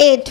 8।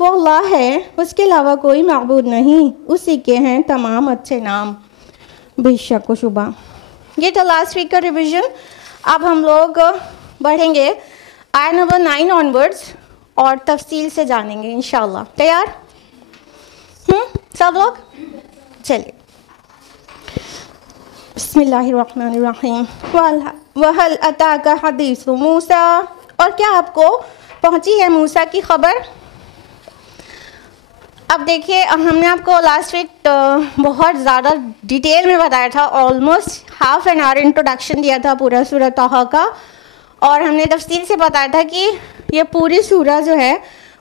وہ اللہ ہے، اس کے علاوہ کوئی معبود نہیں، اسی کے ہیں تمام اچھے نام، بے شک و شبہ۔ یہ تو لاسٹ ویک کا ریویژن۔ اب ہم لوگ بڑھیں گے آیت نمبر 9 آنورڈز اور تفصیل سے جانیں گے انشاءاللہ۔ تیار سب لوگ؟ چلیے، بسم اللہ الرحمن الرحیم۔ وَهَلْ أَتَاكَ حَدِيثُ مُوسَىٰ، اور کیا آپ کو پہنچی ہے موسیٰ کی خبر؟ اب دیکھیے، ہم نے آپ کو لاسٹ ویک بہت زیادہ ڈیٹیل میں بتایا تھا، almost half an hour introduction دیا تھا پورا سورہ طٰہٰ کا، اور ہم نے تفصیل سے بتایا تھا کہ یہ پوری سورہ جو ہے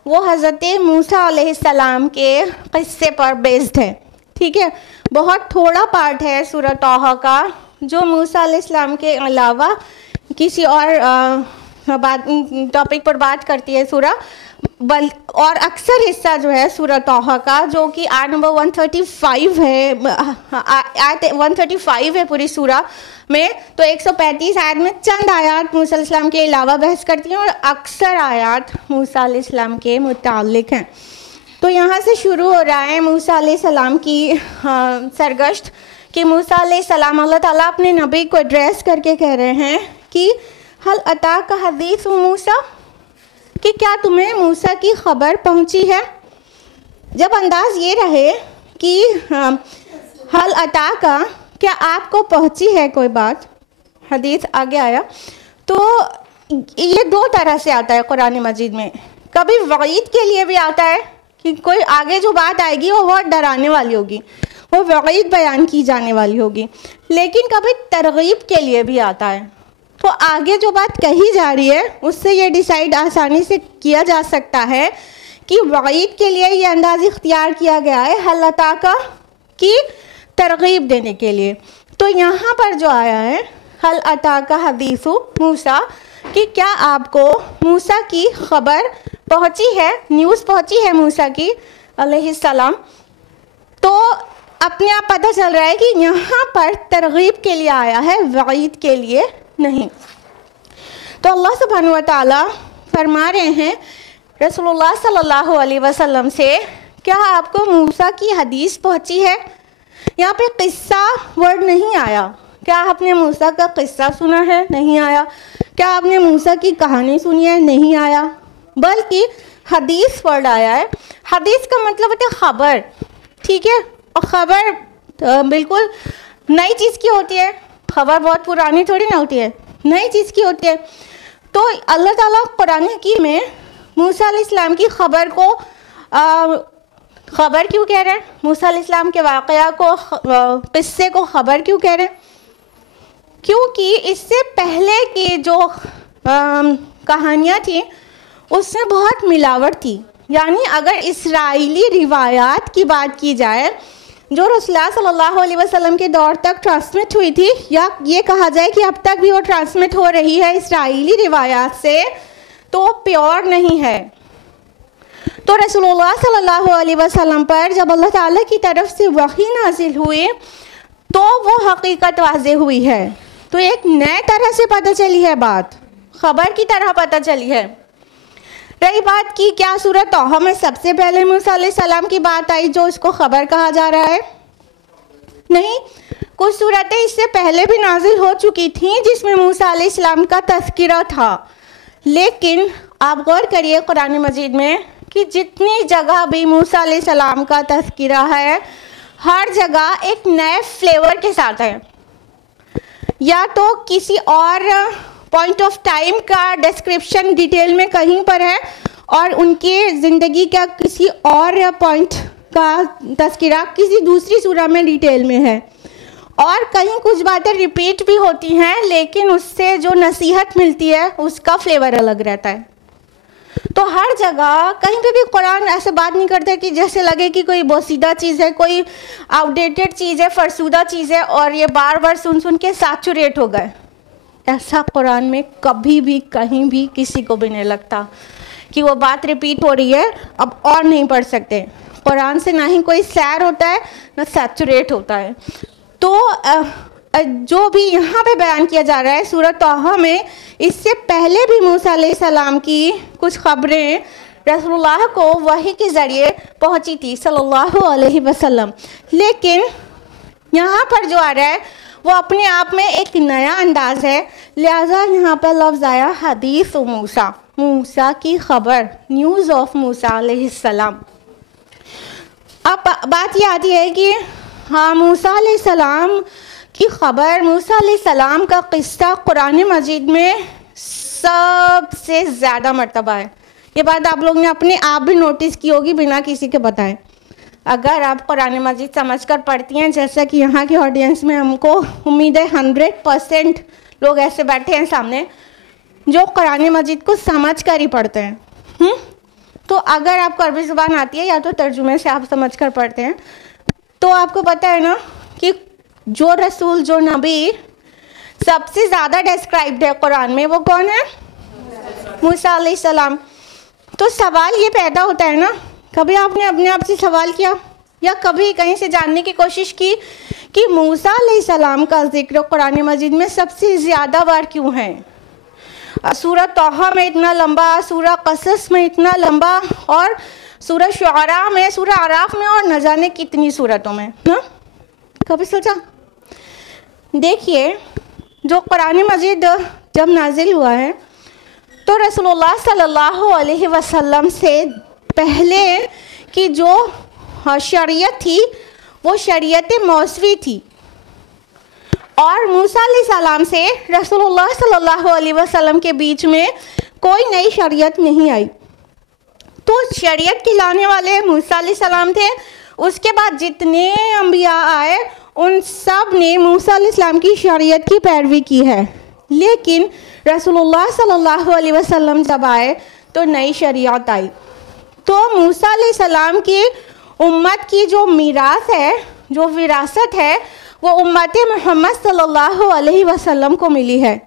وہ حضرت موسیٰ علیہ السلام کے قصے پر بیسڈ ہے، ٹھیک ہے۔ بہت تھوڑا پارٹ ہے سورہ طٰہٰ کا جو موسیٰ علیہ السلام کے علاوہ کسی اور ٹاپک پر بات کرتی ہے سورہ، اور اکثر حصہ جو ہے سورہ طٰہٰ کا، جو کہ آیت نمبر 135 ہے، آیت 135 ہے پوری سورہ میں، تو 135 آیت میں چند آیات موسیٰ علیہ السلام کے علاوہ بحث کرتی ہیں، اور اکثر آیات موسیٰ علیہ السلام کے متعلق ہیں۔ تو یہاں سے شروع ہو رہا ہے موسیٰ علیہ السلام کی سرگشت، کہ موسیٰ علیہ السلام اللہ تعالیٰ اپنے نبی کو ایڈریس کر کے کہہ رہے ہیں کہ ہل اتاک حدیث موسیٰ، کہ کیا تمہیں موسیٰ کی خبر پہنچی ہے؟ جب انداز یہ رہے کہ ہل اتاک، کیا آپ کو پہنچی ہے کوئی بات، حدیث آگے آیا، تو یہ دو طرح سے آتا ہے قرآن مجید میں۔ کبھی وعید کے لیے بھی آتا ہے کہ کوئی آگے جو بات آئے گی وہ بہت ڈرانے والی ہوگی، وہ وعید بیان کی جانے والی ہوگی، لیکن کبھی ترغیب کے لیے بھی آتا ہے۔ تو آگے جو بات کہی جا رہی ہے اس سے یہ ڈیسائیڈ آسانی سے کیا جا سکتا ہے کہ وعید کے لیے یہ انداز اختیار کیا گیا ہے ہل اتاک کی ترغیب دینے کے لیے۔ تو یہاں پر جو آیا ہے ہل اتاک حدیث موسیٰ، کہ کیا آپ کو موسیٰ کی خبر پہنچی ہے، نیوز پہنچی ہے موسیٰ کی علیہ السلام، تو اپنے آپ پتہ چل رہا ہے کہ یہاں پر ترغیب کے لیے آیا ہے، وعید کے لیے نہیں۔ تو اللہ سبحانہ و تعالیٰ فرما رہے ہیں رسول اللہ صلی اللہ علیہ وسلم سے، کیا آپ کو موسیٰ کی حدیث پہنچی ہے؟ یہاں پہ قصہ ورڈ نہیں آیا۔ کیا آپ نے موسیٰ کا قصہ سنا ہے؟ نہیں آیا۔ کیا آپ نے موسیٰ کی کہانی سنی ہے؟ نہیں آیا، بلکہ حدیث ورڈ آیا ہے۔ حدیث کا مطلب ہوتا ہے خبر، ٹھیک ہے، اور خبر بالکل نئی چیز کی ہوتی ہے، خبر بہت پرانی تھوڑی نہ ہوتی ہے، نئی چیز کی ہوتی ہے۔ تو اللہ تعالیٰ قرآن حکیم میں موسیٰ علیہ السلام کی خبر کو خبر کیوں کہہ رہے ہیں؟ موسیٰ علیہ السلام کے واقعہ کو، قصے کو خبر کیوں کہہ رہے ہیں؟ کیونکہ اس سے پہلے کی جو کہانیاں تھیں اس میں بہت ملاوٹ تھی، یعنی اگر اسرائیلی روایات کی بات کی جائے جو رسول اللہ صلی اللہ علیہ وسلم کے دور تک ٹرانسمٹ ہوئی تھی، یا یہ کہا جائے کہ اب تک بھی وہ ٹرانسمٹ ہو رہی ہے اسرائیلی روایات سے، تو پیور نہیں ہے۔ تو رسول اللہ صلی اللہ علیہ وسلم پر جب اللہ تعالیٰ کی طرف سے وحی نازل ہوئی تو وہ حقیقت واضح ہوئی ہے، تو ایک نئے طرح سے پتہ چلی ہے، بات خبر کی طرح پتہ چلی ہے۔ رہی بات کی کیا سورہ طٰہٰ میں سب سے پہلے موسیٰ علیہ السلام کی بات آئی جو اس کو خبر کہا جا رہا ہے؟ نہیں، کچھ صورتیں اس سے پہلے بھی نازل ہو چکی تھیں جس میں موسیٰ علیہ السلام کا تذکرہ تھا، لیکن آپ غور کریے قرآن مجید میں کہ جتنی جگہ بھی موسیٰ علیہ السلام کا تذکرہ ہے، ہر جگہ ایک نئے فلیور کے ساتھ ہے، یا تو کسی اور پوائنٹ آف ٹائم کا ڈسکرپشن ڈیٹیل میں کہیں پر ہے، اور ان کی زندگی کا کسی اور پوائنٹ کا تذکرہ کسی دوسری سورہ میں ڈیٹیل میں ہے، اور کہیں کچھ باتیں ریپیٹ بھی ہوتی ہیں لیکن اس سے جو نصیحت ملتی ہے اس کا فلیور الگ رہتا ہے۔ تو ہر جگہ کہیں پہ بھی قرآن ایسے بات نہیں کرتے کہ جیسے لگے کہ کوئی بوسیدہ چیز ہے، کوئی آؤٹ ڈیٹڈ چیز ہے، فرسودہ چیز ہے، اور یہ بار بار سن سن کے سیچوریٹ ہو گئے۔ ایسا قرآن میں کبھی بھی کہیں بھی کسی کو بھی نہیں لگتا کہ وہ بات ریپیٹ ہو رہی ہے، اب اور نہیں پڑھ سکتے۔ قرآن سے نہ ہی کوئی سیر ہوتا ہے نہ سیچوریٹ ہوتا ہے۔ تو جو بھی یہاں پہ بیان کیا جا رہا ہے سورہ طٰہٰ میں، اس سے پہلے بھی موسیٰ علیہ السلام کی کچھ خبریں رسول اللہ کو وحی کے ذریعے پہنچی تھی صلی اللہ علیہ وسلم، لیکن یہاں پر جو آ رہا ہے وہ اپنے آپ میں ایک نیا انداز ہے، لہٰذا یہاں پر لفظ آیا حدیث موسیٰ، موسیٰ کی خبر، نیوز آف موسیٰ علیہ السلام۔ اب بات یہ آتی ہے کہ ہاں موسیٰ علیہ السلام کی خبر، موسیٰ علیہ السلام کا قصہ قرآن مجید میں سب سے زیادہ مرتبہ ہے۔ یہ بات آپ لوگ نے اپنے آپ بھی نوٹس کی ہوگی بنا کسی کے بتائے۔ اگر آپ قرآن مجید سمجھ کر پڑھتی ہیں، جیسا کہ یہاں کی آڈینس میں ہم کو امید ہے 100% لوگ ایسے بیٹھے ہیں سامنے جو قرآن مجید کو سمجھ کر ہی پڑھتے ہیں، تو اگر آپ کو عربی زبان آتی ہے یا تو ترجمے سے آپ سمجھ کر پڑھتے ہیں، تو آپ کو پتہ ہے نا کہ جو رسول، جو نبی سب سے زیادہ ڈسکرائبڈ ہے قرآن میں، وہ کون ہے؟ موسیٰ علیہ السلام۔ تو سوال یہ پیدا ہوتا ہے نا، کبھی آپ نے اپنے آپ سے سوال کیا یا کبھی کہیں سے جاننے کی کوشش کی کہ موسیٰ علیہ السلام کا ذکر قرآن مجید میں سب سے زیادہ بار کیوں ہے؟ سورہ طٰہٰ میں اتنا لمبا، سورہ قصص میں اتنا لمبا، اور سورہ شعراء میں، سورہ اعراف میں، اور نہ جانے کتنی صورتوں میں، کبھی سوچا؟ دیکھیے، جو قرآن مجید جب نازل ہوا ہے تو رسول اللہ صلی اللہ علیہ وسلم سے پہلے کی جو شریعت تھی وہ شریعت موسوی تھی، اور موسیٰ علیہ السلام سے رسول اللہ صلی اللہ علیہ وسلم کے بیچ میں کوئی نئی شریعت نہیں آئی۔ تو شریعت کے لانے والے موسیٰ علیہ السلام تھے، اس کے بعد جتنے انبیاء آئے ان سب نے موسیٰ علیہ السلام کی شریعت کی پیروی کی ہے، لیکن رسول اللہ صلی اللہ علیہ وسلم جب آئے تو نئی شریعت آئی۔ تو موسیٰ علیہ السلام کی امت کی جو میراث ہے، جو وراثت ہے، وہ امت محمد صلی اللہ علیہ وسلم کو ملی ہے،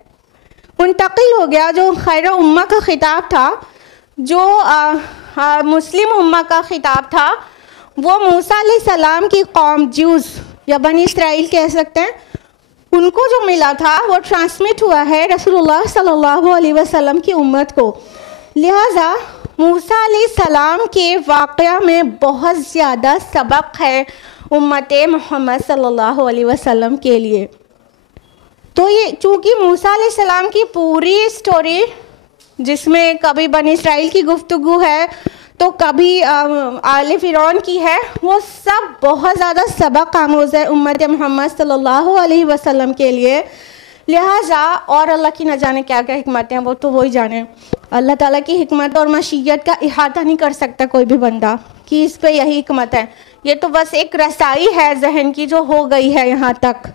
منتقل ہو گیا۔ جو خیر امہ کا خطاب تھا، جو مسلم امہ کا خطاب تھا، وہ موسیٰ علیہ السلام کی قوم، جیوز یا بنی اسرائیل کہہ سکتے ہیں، ان کو جو ملا تھا وہ ٹرانسمٹ ہوا ہے رسول اللہ صلی اللہ علیہ وسلم کی امت کو۔ لہٰذا موسیٰ علیہ السلام کے واقعہ میں بہت زیادہ سبق ہے امت محمد صلی اللہ علیہ وسلم کے لیے۔ تو یہ چونکہ موسیٰ علیہ السلام کی پوری سٹوری، جس میں کبھی بنی اسرائیل کی گفتگو ہے تو کبھی آل فرعون کی ہے، وہ سب بہت زیادہ سبق آموز ہے امت محمد صلی اللہ علیہ وسلم کے لیے۔ لہٰذا اور اللہ کی نہ جانے کیا کیا حکمتیں ہیں، وہ تو وہی جانے۔ اللہ تعالیٰ کی حکمت اور مشیت کا احاطہ نہیں کر سکتا کوئی بھی بندہ کہ اس پہ یہی حکمت ہے، یہ تو بس ایک رسائی ہے ذہن کی جو ہو گئی ہے یہاں تک۔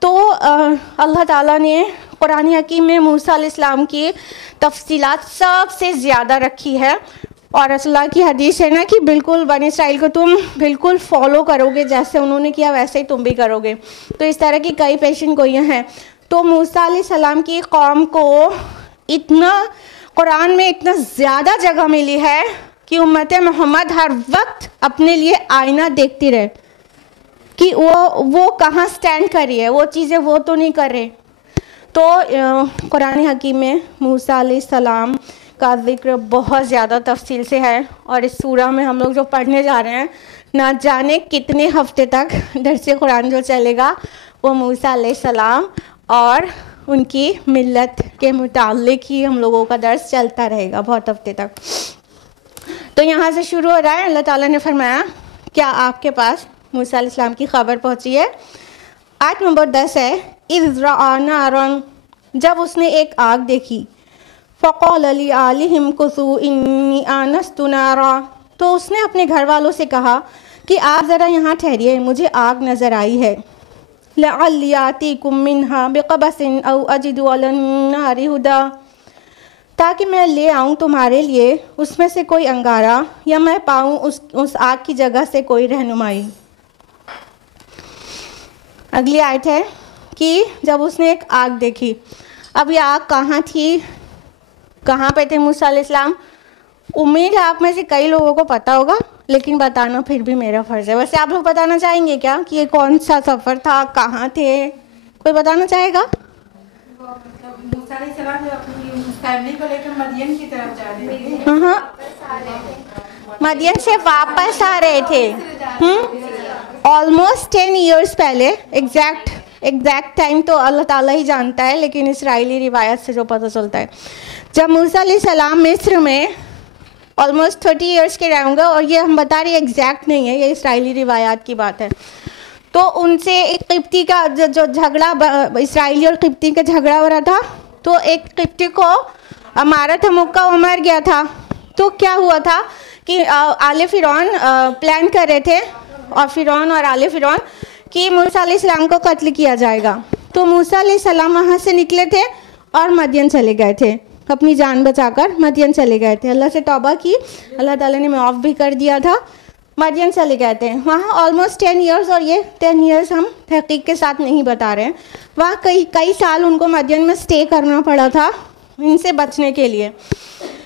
تو اللہ تعالیٰ نے قرآن حکیم میں موسیٰ علیہ السلام کی تفصیلات سب سے زیادہ رکھی ہے، اور رسول اللہ کی حدیث ہے نا کہ بالکل بنی اسرائیل کو تم بالکل فالو کرو گے، جیسے انہوں نے کیا ویسے ہی تم بھی کرو گے۔ تو اس طرح کی کئی پیشن گوئیاں ہیں۔ تو موسیٰ علیہ السلام کی قوم کو اتنا قرآن میں اتنا زیادہ جگہ ملی ہے کہ امت محمد ہر وقت اپنے لیے آئینہ دیکھتی رہے کہ وہ کہاں سٹینڈ کر رہی ہے، وہ چیزیں وہ تو نہیں کر رہے۔ تو قرآن حکیم میں موسیٰ علیہ السلام کا ذکر بہت زیادہ تفصیل سے ہے، اور اس سورہ میں ہم لوگ جو پڑھنے جا رہے ہیں، نہ جانے کتنے ہفتے تک درس قرآن جو چلے گا وہ موسیٰ علیہ السلام اور ان کی ملت کے متعلق ہی ہم لوگوں کا درس چلتا رہے گا بہت ہفتے تک۔ تو یہاں سے شروع ہو رہا ہے۔ اللہ تعالیٰ نے فرمایا کیا آپ کے پاس موسیٰ علیہ السلام کی خبر پہنچی ہے؟ آیت نمبر 10 ہے، اِذْ رَأَىٰ نَارًا، جب اس نے ایک آگ دیکھی، فَقَالَ لِأَهْلِهِمْ كُثُوا إِنِّي آنَسْتُ نَارًا، تو اس نے اپنے گھر والوں سے کہا کہ آپ ذرا یہاں ٹھہریے، مجھے آگ نظر آئی ہے۔ لَعَلِّي آتِيكُم مِّنْهَا بِقَبَسٍ أَوْ أَجِدُ عَلَى النَّارِ هُدًى، تاکہ میں لے آؤں تمہارے لیے اس میں سے کوئی انگارہ، یا میں پاؤں اس آگ کی جگہ سے کوئی رہنمائی۔ اگلی آیت ہے کہ جب اس نے ایک آگ دیکھی، اب یہ آگ کہاں تھی، کہاں پہ تھے موسیٰ علیہ السلام؟ امید ہے آپ میں سے کئی لوگوں کو پتہ ہوگا، لیکن بتانا پھر بھی میرا فرض ہے۔ ویسے آپ لوگ بتانا چاہیں گے کیا کہ یہ کون سا سفر تھا، کہاں تھے؟ کوئی بتانا چاہے گا؟ موسیٰ علیہ السلام جو اپنی فیملی کو لے کر مدین کی طرف جا رہے تھے، مدین سے واپس آ رہے تھے آلموسٹ 10 ایئرس پہلے. ایگزیکٹ ٹائم تو اللہ تعالیٰ ہی جانتا ہے، لیکن اسرائیلی روایت سے جو پتہ چلتا ہے، جب موسیٰ علیہ السلام مصر میں آلموسٹ 30 ایئرس کے رہے ہوں گے، اور یہ ہم بتا رہے ہیں ایگزیکٹ نہیں ہے، یہ اسرائیلی روایات کی بات ہے. تو ان سے ایک قبطی کا جو جھگڑا، اسرائیلی اور قبطی کا جھگڑا ہو رہا تھا، تو ایک قبطی کو مارا تھا مکہ، وہ مر گیا تھا. تو کیا ہوا تھا کہ آل فرعون پلان کر رہے تھے، اور فرعون اور آل فرعون کہ موسیٰ علیہ السلام کو قتل کیا جائے گا. تو موسیٰ علیہ السلام وہاں سے نکلے تھے اور مدین چلے گئے تھے، اپنی جان بچا کر مدین چلے گئے تھے. اللہ سے توبہ کی، اللہ تعالیٰ نے معاف بھی کر دیا تھا. مدین چلے گئے تھے وہاں آلموسٹ 10 ایئرس، اور یہ 10 ایئرس ہم تحقیق کے ساتھ نہیں بتا رہے ہیں. وہاں کئی سال ان کو مدین میں سٹے کرنا پڑا تھا ان سے بچنے کے لیے.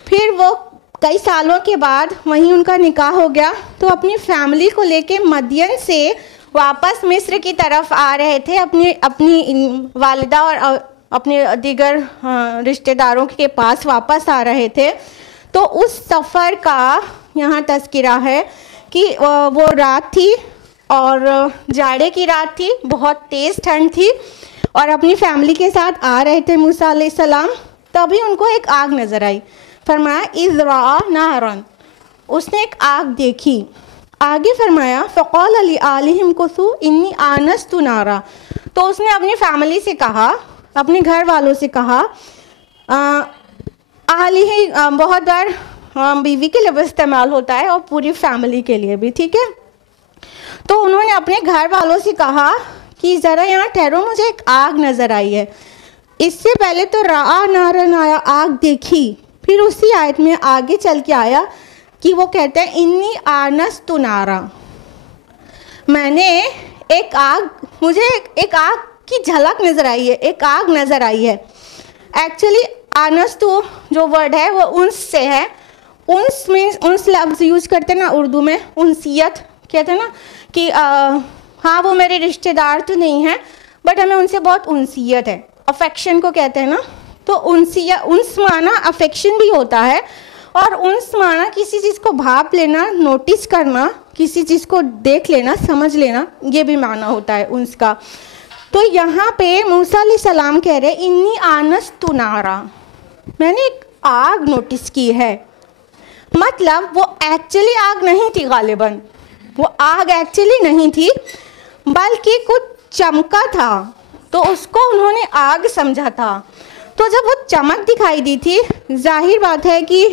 پھر وہ کئی سالوں کے بعد وہیں ان کا نکاح ہو گیا. تو اپنی فیملی کو لے کے مدین سے واپس مصر کی طرف آ رہے تھے، اپنی والدہ اور اپنے دیگر رشتہ داروں کے پاس واپس آ رہے تھے. تو اس سفر کا یہاں تذکرہ ہے کہ وہ رات تھی اور جاڑے کی رات تھی، بہت تیز ٹھنڈ تھی، اور اپنی فیملی کے ساتھ آ رہے تھے موسیٰ علیہ السلام. تبھی ان کو ایک آگ نظر آئی. فرمایا اذ رأى نارا، اس نے ایک آگ دیکھی. آگے فرمایا فقال لآلہم کثوا انی آنست نارا، تو اس نے اپنی فیملی سے کہا، اپنے گھر والوں سے کہا. آلہ بہت بار بیوی کے لیے بھی استعمال ہوتا ہے اور پوری فیملی کے لیے بھی، ٹھیک ہے. تو انہوں نے اپنے گھر والوں سے کہا کہ ذرا یہاں ٹھہرو، مجھے ایک آگ نظر آئی ہے. اس سے پہلے تو رأى نارا آیا، آگ دیکھی. پھر اسی آیت میں آگے چل کے آیا کہ وہ کہتے ہیں انی آنست نارا، میں نے ایک آگ، مجھے ایک آگ کی جھلک نظر آئی ہے، ایک آگ نظر آئی ہے. ایکچولی آنست جو ورڈ ہے وہ انس سے ہے. انس میں انس لفظ یوز کرتے ہیں نا اردو میں، انسیت کہتے ہیں نا کہ ہاں وہ میرے رشتہ دار تو نہیں ہیں بٹ ہمیں ان سے بہت انسیت ہے، افیکشن کو کہتے ہیں نا. تو انس معنی افیکشن بھی ہوتا ہے، اور انس معنی کسی چیز کو بھاپ لینا، نوٹس کرنا، کسی چیز کو دیکھ لینا، سمجھ لینا، یہ بھی معنی ہوتا ہے انس کا. تو یہاں پہ موسیٰ علیہ السلام کہہ رہے انی آنست نارا، میں نے ایک آگ نوٹس کی ہے. مطلب وہ ایکچولی آگ نہیں تھی، غالباً وہ آگ ایکچولی نہیں تھی بلکہ کچھ چمکا تھا، تو اس کو انہوں نے آگ سمجھا تھا. تو جب وہ چمک دکھائی دی تھی، ظاہر بات ہے کہ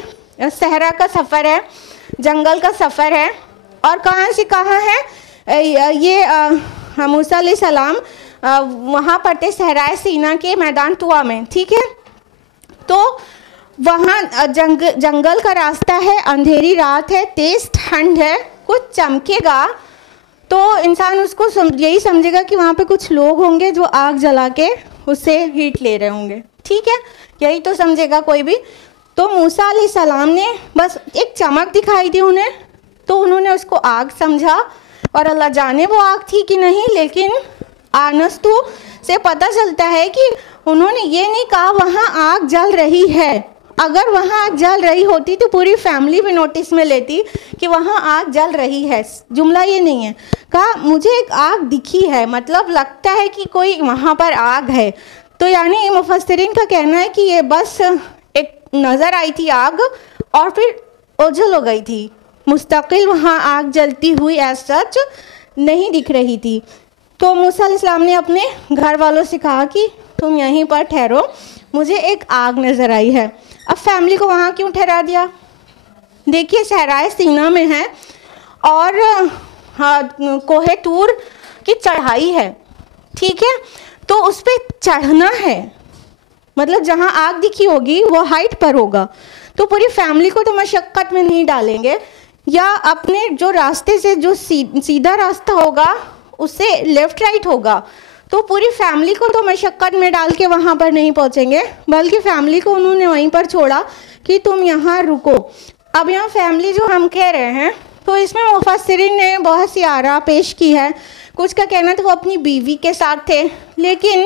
صحرا کا سفر ہے، جنگل کا سفر ہے، اور کہاں سے کہاں ہے یہ موسیٰ علیہ السلام وہاں پر تھے صحرائے سینا کے میدان طویٰ میں، ٹھیک ہے. تو وہاں جنگل کا راستہ ہے، اندھیری رات ہے، تیز ٹھنڈ ہے، کچھ چمکے گا تو انسان اس کو یہی سمجھے گا کہ وہاں پہ کچھ لوگ ہوں گے جو آگ جلا کے اس سے ہیٹ لے رہے ہوں گے، ٹھیک ہے، یہی تو سمجھے گا کوئی بھی. تو موسیٰ علیہ السلام نے بس ایک چمک دکھائی دی انہیں، تو انہوں نے اس کو آگ سمجھا، اور اللہ جانے وہ آگ تھی کہ نہیں، لیکن آنستو سے پتہ چلتا ہے کہ انہوں نے یہ نہیں کہا وہاں آگ جل رہی ہے. اگر وہاں آگ جل رہی ہوتی تو پوری فیملی بھی نوٹس میں لیتی کہ وہاں آگ جل رہی ہے. جملہ یہ نہیں ہے، کہا مجھے ایک آگ دکھی ہے، مطلب لگتا ہے کہ کوئی وہاں پر آگ ہے. تو یعنی مفسرین کا کہنا ہے کہ یہ بس ایک نظر آئی تھی آگ اور پھر اوجھل ہو گئی تھی، مستقل وہاں آگ جلتی ہوئی ایز سچ نہیں دکھ رہی تھی. تو موسیٰ علیہ السلام نے اپنے گھر والوں سے کہا کہ تم یہیں پر ٹھہرو، مجھے ایک آگ نظر آئی ہے. اب فیملی کو وہاں کیوں ٹھہرا دیا؟ دیکھیے صحرائے سینا میں ہے اور کوہ طور کی چڑھائی ہے، ٹھیک ہے، تو اس پہ چڑھنا ہے، مطلب جہاں آگ دکھی ہوگی وہ ہائٹ پر ہوگا، تو پوری فیملی کو تو مشقت میں نہیں ڈالیں گے، یا اپنے جو راستے سے جو سیدھا راستہ ہوگا اس سے لیفٹ رائٹ ہوگا، تو پوری فیملی کو تو مشقت میں ڈال کے وہاں پر نہیں پہنچیں گے، بلکہ فیملی کو انہوں نے وہیں پر چھوڑا کہ تم یہاں رکو. اب یہاں فیملی جو ہم کہہ رہے ہیں تو اس میں مفسرین نے بہت سی آراء پیش کی ہے. کچھ کا کہنا تھا وہ اپنی بیوی کے ساتھ تھے، لیکن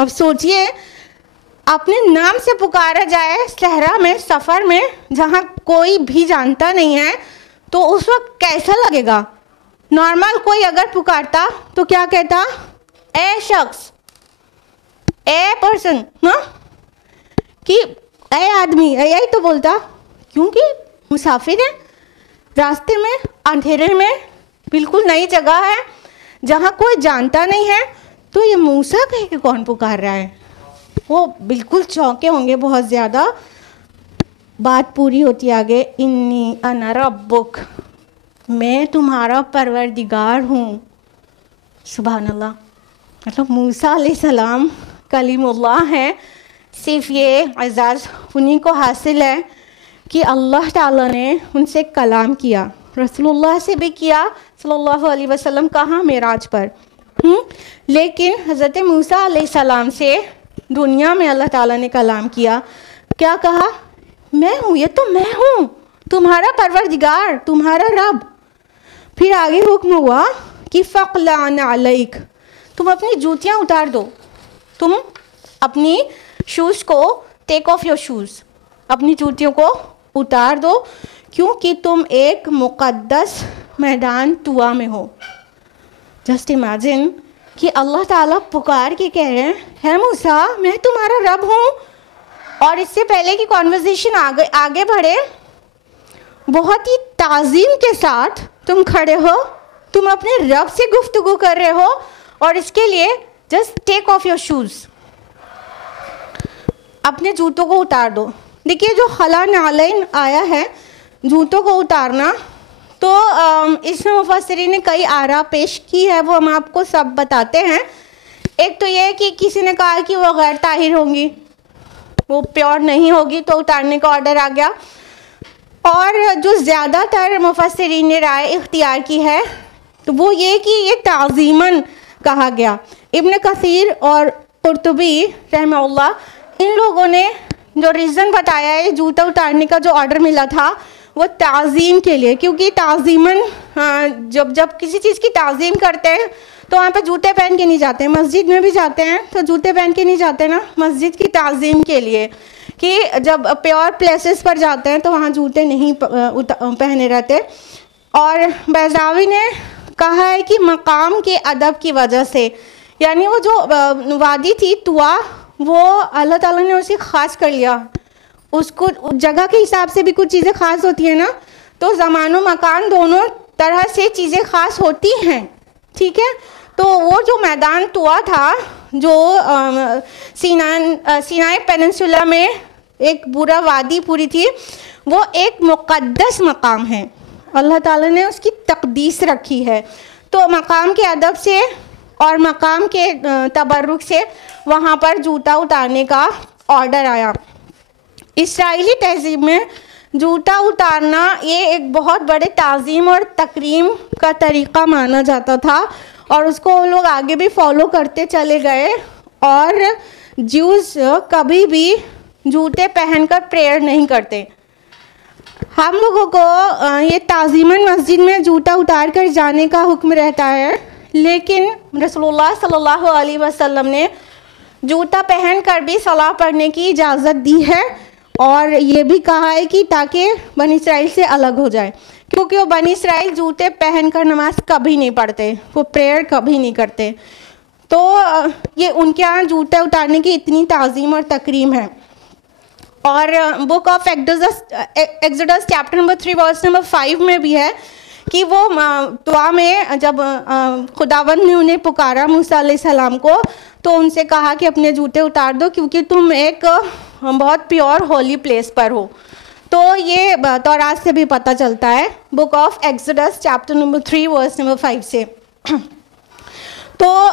اب سوچئے اپنے نام سے پکارا جائے صحرا میں، سفر میں، جہاں کوئی بھی جانتا نہیں ہے، تو اس وقت کیسا لگے گا؟ نارمل کوئی اگر پکارتا تو کیا کہتا؟ اے شخص، اے پرسن، کہ اے آدمی، یہی تو بولتا، کیونکہ مسافر ہے، راستے میں، اندھیرے میں، بالکل نئی جگہ ہے جہاں کوئی جانتا نہیں ہے، تو یہ موسیٰ کہے کہ کون پکار رہا ہے؟ وہ بالکل چونکے ہوں گے بہت زیادہ. بات پوری ہوتی آگے، انی انا ربک، میں تمہارا پروردگار ہوں. سبحان اللہ. مطلب موسیٰ علیہ السلام کلیم اللہ ہیں. صرف یہ اعزاز انہیں کو حاصل ہے کہ اللہ تعالیٰ نے ان سے کلام کیا، رسول اللہ سے بھی کیا صلی اللہ علیہ وسلم. کہاں؟ معراج پر. لیکن حضرت موسیٰ علیہ السلام سے دنیا میں اللہ تعالیٰ نے کلام کیا. کیا کہا؟ میں ہوں، یہ تو میں ہوں، تمہارا پروردگار، تمہارا رب. پھر آگے حکم ہوا کہ فَقْلَعْ عَلَيْكَ، تم اپنی جوتیاں اتار دو، تم اپنی شوز کو، ٹیک آف یور شوز، اپنی جوتیوں کو اتار دو، کیونکہ تم ایک مقدس میدان طوا میں ہو. جسٹ امیجن کہ اللہ تعالیٰ پکار کے کہہ رہے ہیں موسیٰ میں تمہارا رب ہوں. اور اس سے پہلے کی کنورسیشن آگے بڑھے، بہت ہی تعظیم کے ساتھ تم کھڑے ہو، تم اپنے رب سے گفتگو کر رہے ہو، اور اس کے لیے just take of your shoes, اپنے جوتوں کو اتار دو. دیکھیے جو خلا نعلین آیا ہے جوتوں کو اتارنا، تو اس میں مفسرین نے کئی آراء پیش کی ہے، وہ ہم آپ کو سب بتاتے ہیں. ایک تو یہ کہ کسی نے کہا کہ وہ غیر طاہر ہوں گی، وہ پیور نہیں ہوگی، تو اتارنے کا آرڈر آ گیا. اور جو زیادہ تر مفسرین نے رائے اختیار کی ہے تو وہ یہ کہ یہ تعظیماً کہا گیا. ابن کثیر اور قرطبی رحمہ اللہ، ان لوگوں نے جو ریزن بتایا ہے جوتا اتارنے کا جو آرڈر ملا تھا وہ تعظیم کے لیے، کیونکہ تعظیماً جب کسی چیز کی تعظیم کرتے ہیں تو وہاں پہ جوتے پہن کے نہیں جاتے ہیں. مسجد میں بھی جاتے ہیں تو جوتے پہن کے نہیں جاتے نا، مسجد کی تعظیم کے لیے، کہ جب پیور پلیسز پر جاتے ہیں تو وہاں جوتے نہیں پہنے رہتے. اور بیضاوی نے کہا ہے کہ مقام کے ادب کی وجہ سے، یعنی وہ جو وادی تھی طوا، وہ اللہ تعالیٰ نے اسے خاص کر لیا. اس کو جگہ کے حساب سے بھی کچھ چیزیں خاص ہوتی ہیں نا، تو زمان و مکان دونوں طرح سے چیزیں خاص ہوتی ہیں، ٹھیک ہے. تو وہ جو میدان طوا تھا، جو سینائی پیننسولا میں ایک پورا وادی پوری تھی، وہ ایک مقدس مقام ہے. اللہ تعالیٰ نے اس کی تقدیس رکھی ہے. تو مقام کے ادب سے اور مقام کے تبرک سے وہاں پر جوتا اتارنے کا آرڈر آیا. اسرائیلی تہذیب میں جوتا اتارنا یہ ایک بہت بڑے تعظیم اور تکریم کا طریقہ مانا جاتا تھا، اور اس کو لوگ آگے بھی فالو کرتے چلے گئے. اور جیوز کبھی بھی جوتے پہن کر پریئر نہیں کرتے. ہم لوگوں کو یہ تعظیماً مسجد میں جوتا اتار کر جانے کا حکم رہتا ہے، لیکن رسول اللہ صلی اللہ علیہ وسلم نے جوتا پہن کر بھی صلاۃ پڑھنے کی اجازت دی ہے، اور یہ بھی کہا ہے کہ تاکہ بنی اسرائیل سے الگ ہو جائے، کیونکہ وہ بنی اسرائیل جوتے پہن کر نماز کبھی نہیں پڑھتے، وہ پریئر کبھی نہیں کرتے. تو یہ ان کے یہاں جوتے اتارنے کی اتنی تعظیم اور تکریم ہے. اور book of Exodus chapter number 3 verse number 5 میں بھی ہے کہ وہ طوا میں جب خداوند نے انہیں پکارا موسیٰ علیہ السلام کو، تو ان سے کہا کہ اپنے جوتے اتار دو، کیونکہ تم ایک بہت پیور ہولی پلیس پر ہو. تو یہ تورات سے بھی پتہ چلتا ہے، book of Exodus chapter number 3 verse number 5 سے. تو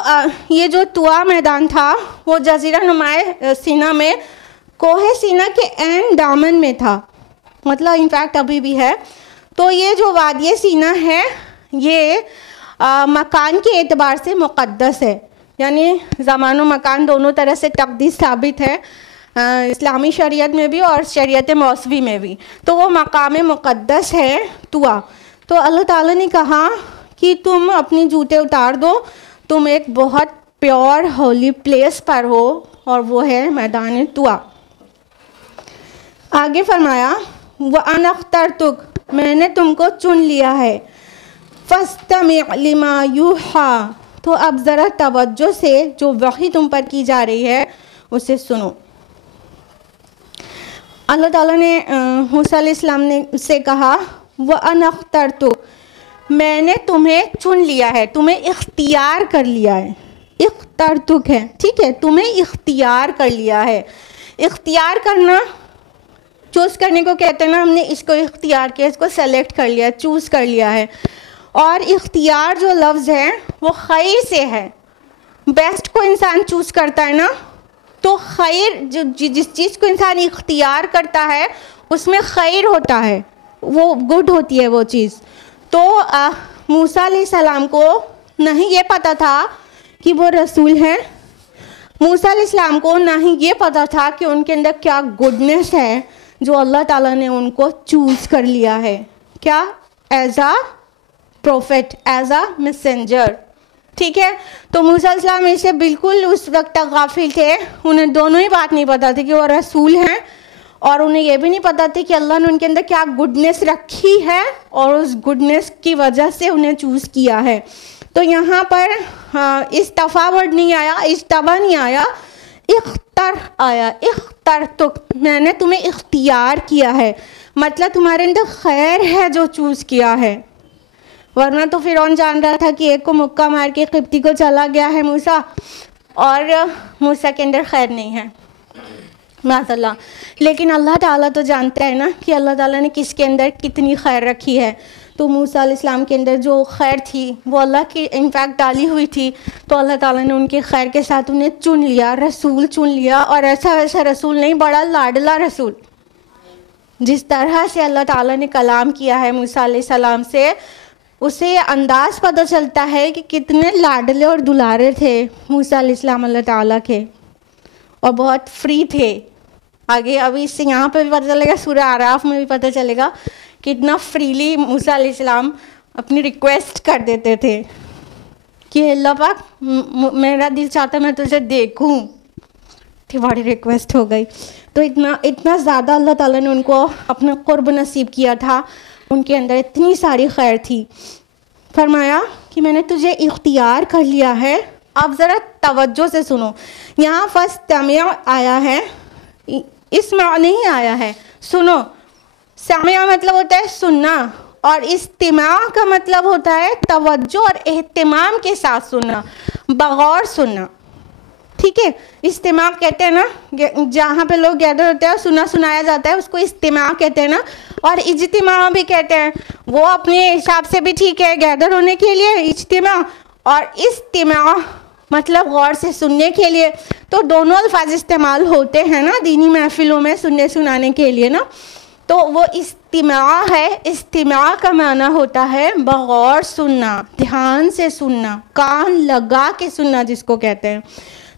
یہ جو طوا میدان تھا وہ جزیرہ نمائے سینا میں کوہ سینا کے عین دامن میں تھا، مطلب انفیکٹ ابھی بھی ہے. تو یہ جو وادی سینا ہے یہ مکان کے اعتبار سے مقدس ہے، یعنی زمان و مکان دونوں طرح سے تقدیس ثابت ہے اسلامی شریعت میں بھی اور شریعت موسوی میں بھی. تو وہ مقام مقدس ہے طوا. تو اللہ تعالیٰ نے کہا کہ تم اپنی جوتے اتار دو، تم ایک بہت پیور ہولی پلیس پر ہو، اور وہ ہے میدان طوا۔ آگے فرمایا وَأَنَا اخْتَرْتُكَ، میں نے تم کو چن لیا ہے، فَاسْتَمِعْ لِمَا يُوحَىٰ، تو اب ذرا توجہ سے جو وحی تم پر کی جا رہی ہے اسے سنو۔ اللہ تعالیٰ نے موسیٰ علیہ السلام نے سے کہا وَأَنَا اخْتَرْتُكَ، میں نے تمہیں چن لیا ہے، تمہیں اختیار کر لیا ہے۔ اخترتک ہے، ٹھیک ہے، تمہیں اختیار کر لیا ہے۔ اختیار کرنا، چوز کرنے کو کہتے ہیں نا، ہم نے اس کو اختیار کیا، اس کو سلیکٹ کر لیا، چوز کر لیا ہے۔ اور اختیار جو لفظ ہے وہ خیر سے ہے۔ بیسٹ کو انسان چوز کرتا ہے نا، تو خیر جس چیز کو انسان اختیار کرتا ہے اس میں خیر ہوتا ہے، وہ گڈ ہوتی ہے وہ چیز۔ تو موسیٰ علیہ السلام کو نہیں یہ پتہ تھا کہ وہ رسول ہیں، موسیٰ علیہ السلام کو نہیں یہ پتہ تھا کہ ان کے اندر کیا گڈنس ہے جو اللہ تعالیٰ نے ان کو چوز کر لیا ہے، کیا as a prophet, as a messenger, ٹھیک ہے۔ تو موسیٰ علیہ السلام اسے بالکل اس وقت تک غافل تھے، انہیں دونوں ہی بات نہیں پتہ تھی کہ وہ رسول ہیں، اور انہیں یہ بھی نہیں پتہ تھی کہ اللہ نے ان کے اندر کیا گڈنس رکھی ہے اور اس گڈنس کی وجہ سے انہیں چوز کیا ہے۔ تو یہاں پر استفا ورڈ نہیں آیا، اجتبا نہیں آیا، اختر آیا، اخترتک، میں نے تمہیں اختیار کیا ہے، مطلب تمہارے اندر خیر ہے جو چوز کیا ہے۔ ورنہ تو فرعون جان رہا تھا کہ ایک کو مکہ مار کے قبطی کو چلا گیا ہے موسیٰ، اور موسیٰ کے اندر خیر نہیں ہے، معاذ اللہ۔ لیکن اللہ تعالیٰ تو جانتا ہے نا کہ اللہ تعالیٰ نے کس کے اندر کتنی خیر رکھی ہے۔ تو موسیٰ علیہ السلام کے اندر جو خیر تھی وہ اللہ کی انفیکٹ ڈالی ہوئی تھی، تو اللہ تعالیٰ نے ان کے خیر کے ساتھ انہیں چن لیا، رسول چن لیا، اور ایسا ویسا رسول نہیں، بڑا لاڈلا رسول۔ جس طرح سے اللہ تعالیٰ نے کلام کیا ہے موسیٰ علیہ السلام سے، اسے انداز پتہ چلتا ہے کہ کتنے لاڈلے اور دلارے تھے موسیٰ علیہ السلام اللہ تعالیٰ کے، اور بہت فری تھے۔ آگے ابھی اس سے یہاں پہ بھی پتہ چلے گا، سورہ اعراف میں بھی پتہ چلے گا کتنا فریلی موسیٰ علیہ السلام اپنی ریکویسٹ کر دیتے تھے کہ اللہ پاک میرا دل چاہتا ہے میں تجھے دیکھوں، کہ بڑی ریکویسٹ ہو گئی۔ تو اتنا زیادہ اللہ تعالیٰ نے ان کو اپنا قرب نصیب کیا تھا، ان کے اندر اتنی ساری خیر تھی۔ فرمایا کہ میں نے تجھے اختیار کر لیا ہے۔ اب ذرا توجہ سے سنو، یہاں فاستمع آیا ہے، اسمع نہیں آیا ہے، سنو۔ سمع مطلب ہوتا ہے سننا، اور استماع کا مطلب ہوتا ہے توجہ اور اہتمام کے ساتھ سننا، بغور سننا، ٹھیک ہے۔ استماع کہتے ہیں نا، جہاں پہ لوگ گیدر ہوتے ہیں سنا سنایا جاتا ہے، اس کو استماع کہتے ہیں نا، اور اجتماع بھی کہتے ہیں، وہ اپنے حساب سے بھی ٹھیک ہے گیدر ہونے کے لیے اجتماع، اور استماع مطلب غور سے سننے کے لیے۔ تو دونوں الفاظ استعمال ہوتے ہیں نا دینی محفلوں میں سننے سنانے کے لیے نا، تو وہ استماع ہے۔ استماع کا معنی ہوتا ہے بغور سننا، دھیان سے سننا، کان لگا کے سننا جس کو کہتے ہیں۔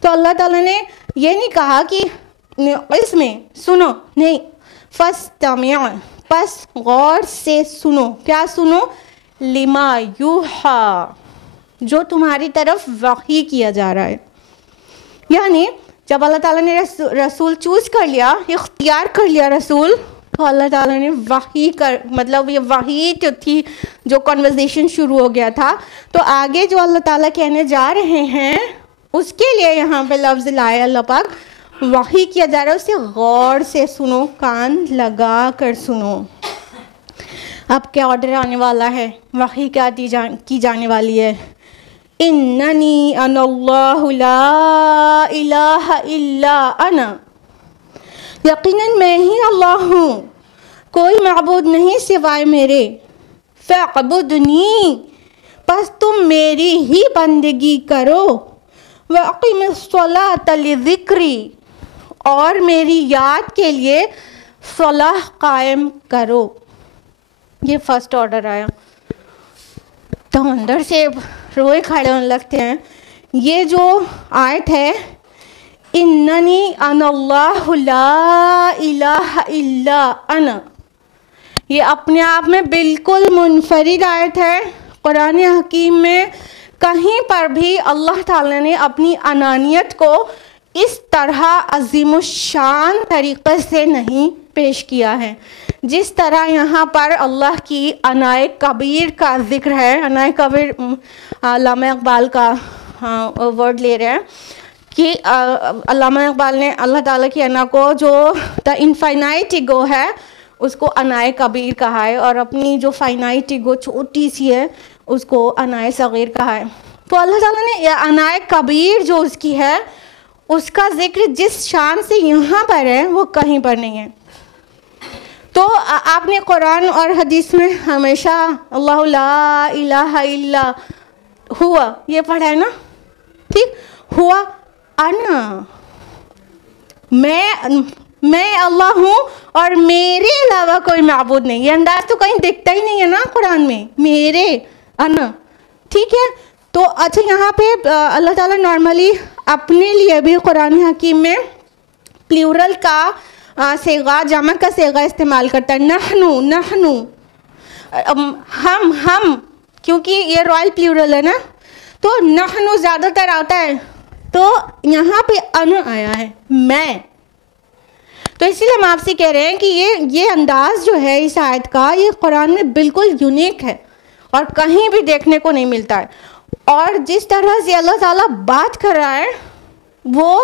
تو اللہ تعالیٰ نے یہ نہیں کہا کہ اس میں سنو، نہیں، فاستمع، پس غور سے سنو۔ کیا سنو؟ لما یوحیٰ، جو تمہاری طرف وحی کیا جا رہا ہے۔ یعنی جب اللہ تعالیٰ نے رسول چوز کر لیا، اختیار کر لیا رسول، تو اللہ تعالیٰ نے وحی مطلب یہ وحی جو تھی، جو کنورزیشن شروع ہو گیا تھا، تو آگے جو اللہ تعالیٰ کہنے جا رہے ہیں اس کے لیے یہاں پہ لفظ لائے اللہ پاک، وحی کیا جا رہا ہے، اسے غور سے سنو، کان لگا کر سنو۔ اب کیا آرڈر آنے والا ہے، وحی کیا کی جانے والی ہے؟ اننی انا اللہ لا الہ الا انا، یقیناً میں ہی اللہ ہوں، کوئی معبود نہیں سوائے میرے، فاعبدنی، پس تم میری ہی بندگی کرو، وَأَقِمِ الصَّلَاةَ لِذِكْرِي، اور میری یاد کے لیے صلاح قائم کرو۔ یہ فرسٹ آرڈر آیا تو اندر سے روئے کھڑے ہونے لگتے ہیں۔ یہ جو آیت ہے اننی انا اللہ لا الہ الا انا، یہ اپنے آپ میں بالکل منفرد آیت ہے۔ قرآن حکیم میں کہیں پر بھی اللہ تعالیٰ نے اپنی انانیت کو اس طرح عظیم الشان طریقے سے نہیں پیش کیا ہے جس طرح یہاں پر اللہ کی عنائے کبیر کا ذکر ہے. عنائے کبیر علامہ اقبال کا ورڈ لے رہے ہیں کہ علامہ اقبال نے اللہ تعالیٰ کی انا کو جو دا انفائنائٹ ایگو ہے اس کو عنائے کبیر کہا ہے, اور اپنی جو فائنائٹ ایگو چھوٹی سی ہے اس کو عنائے صغیر کہا ہے. تو اللہ تعالیٰ نے عنائے کبیر جو اس کی ہے اس کا ذکر جس شان سے یہاں پر ہے وہ کہیں پر نہیں ہے. تو آپ نے قرآن اور حدیث میں ہمیشہ اللہ لا الہ الا ہوا یہ پڑھا ہے نا, ٹھیک, ہوا انا, میں اللہ ہوں اور میرے علاوہ کوئی معبود نہیں. یہ انداز تو کہیں دکھتا ہی نہیں ہے نا قرآن میں, میرے انا, ٹھیک ہے. تو اچھا یہاں پہ اللہ تعالیٰ نارملی اپنے لیے بھی قرآن حکیم میں پلیورل کا صیغہ, جمع کا صیغہ استعمال کرتا ہے. نحنو, ہم, کیونکہ یہ رائل پلیورل ہے نا, تو نحنو زیادہ تر آتا ہے, تو یہاں پہ انا آیا ہے, میں. تو اسی لیے ہم آپ سے کہہ رہے ہیں کہ یہ انداز جو ہے اس آیت کا یہ قرآن میں بالکل یونیک ہے اور کہیں بھی دیکھنے کو نہیں ملتا ہے. اور جس طرح سے اللہ تعالیٰ بات کر رہا ہے وہ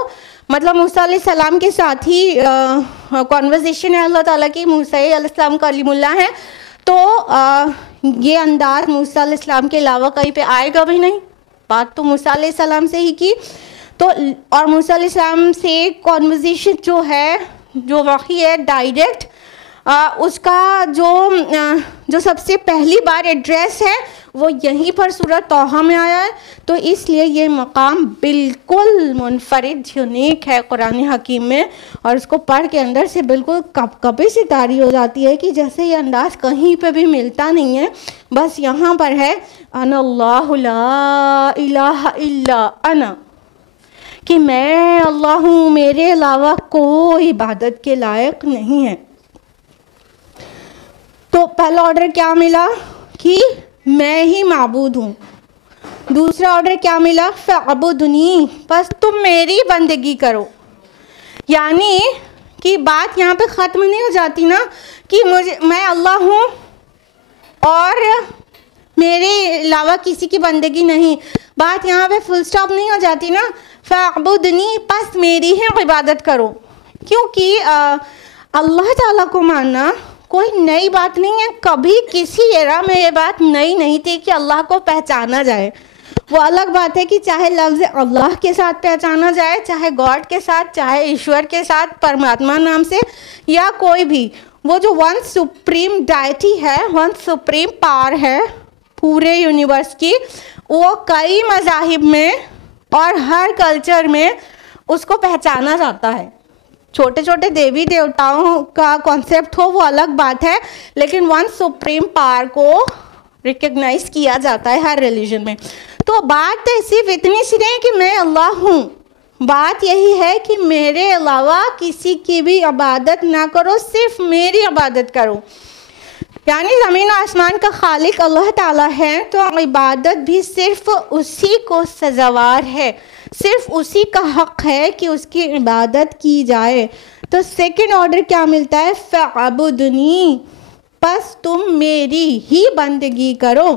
مطلب موسیٰ علیہ السلام کے ساتھ ہی کانورزیشن ہے اللہ تعالیٰ کی. موسیٰ علیہ السلام کلیم اللہ ہے, تو یہ انداز موسیٰ علیہ السلام کے علاوہ کہیں پہ آئے گا بھی نہیں. بات تو موسیٰ علیہ السلام سے ہی کی, تو اور موسیٰ علیہ السلام سے کانورزیشن جو ہے, جو وحی ہے ڈائریکٹ, اس کا جو سب سے پہلی بار ایڈریس ہے وہ یہیں پر سورۃ طٰہٰ میں آیا ہے. تو اس لیے یہ مقام بالکل منفرد یونیک ہے قرآن حکیم میں, اور اس کو پڑھ کے اندر سے بالکل کپکپی سی طاری ہو جاتی ہے کہ جیسے یہ انداز کہیں پہ بھی ملتا نہیں ہے, بس یہاں پر ہے انا اللہ لا الہ الا انا, کہ میں اللہ ہوں, میرے علاوہ کوئی عبادت کے لائق نہیں ہے. تو پہلا آرڈر کیا ملا کہ میں ہی معبود ہوں. دوسرا آرڈر کیا ملا, فاعبدنی, بس تم میری بندگی کرو. یعنی کہ بات یہاں پہ ختم نہیں ہو جاتی نا کہ میں اللہ ہوں اور میرے علاوہ کسی کی بندگی نہیں, بات یہاں پہ فل سٹاپ نہیں ہو جاتی نا. فاعبدنی, بس میری ہی عبادت کرو, کیونکہ اللہ تعالیٰ کو ماننا کوئی نئی بات نہیں ہے. کبھی کسی ایرا میں یہ بات نئی نہیں تھی کہ اللہ کو پہچانا جائے. وہ الگ بات ہے کہ چاہے لفظ اللہ کے ساتھ پہچانا جائے, چاہے گاڈ کے ساتھ, چاہے ایشور کے ساتھ, پرماتما نام سے, یا کوئی بھی. وہ جو ون سپریم ڈائٹی ہے, ون سپریم پاور ہے پورے یونیورس کی, وہ کئی مذاہب میں اور ہر کلچر میں اس کو پہچانا جاتا ہے. چھوٹے چھوٹے دیوی دیوتاؤں کا کانسیپٹ ہو وہ الگ بات ہے, لیکن ون سپریم پاور کو ریکگنائز کیا جاتا ہے ہر ریلیجن میں. تو بات صرف اتنی سی نہیں کہ میں اللہ ہوں, بات یہی ہے کہ میرے علاوہ کسی کی بھی عبادت نہ کرو, صرف میری عبادت کرو. یعنی زمین و آسمان کا خالق اللہ تعالیٰ ہے, تو عبادت بھی صرف اسی کو سزاوار ہے, صرف اسی کا حق ہے کہ اس کی عبادت کی جائے. تو سیکنڈ آرڈر کیا ملتا ہے, فاعبدنی, بس تم میری ہی بندگی کرو.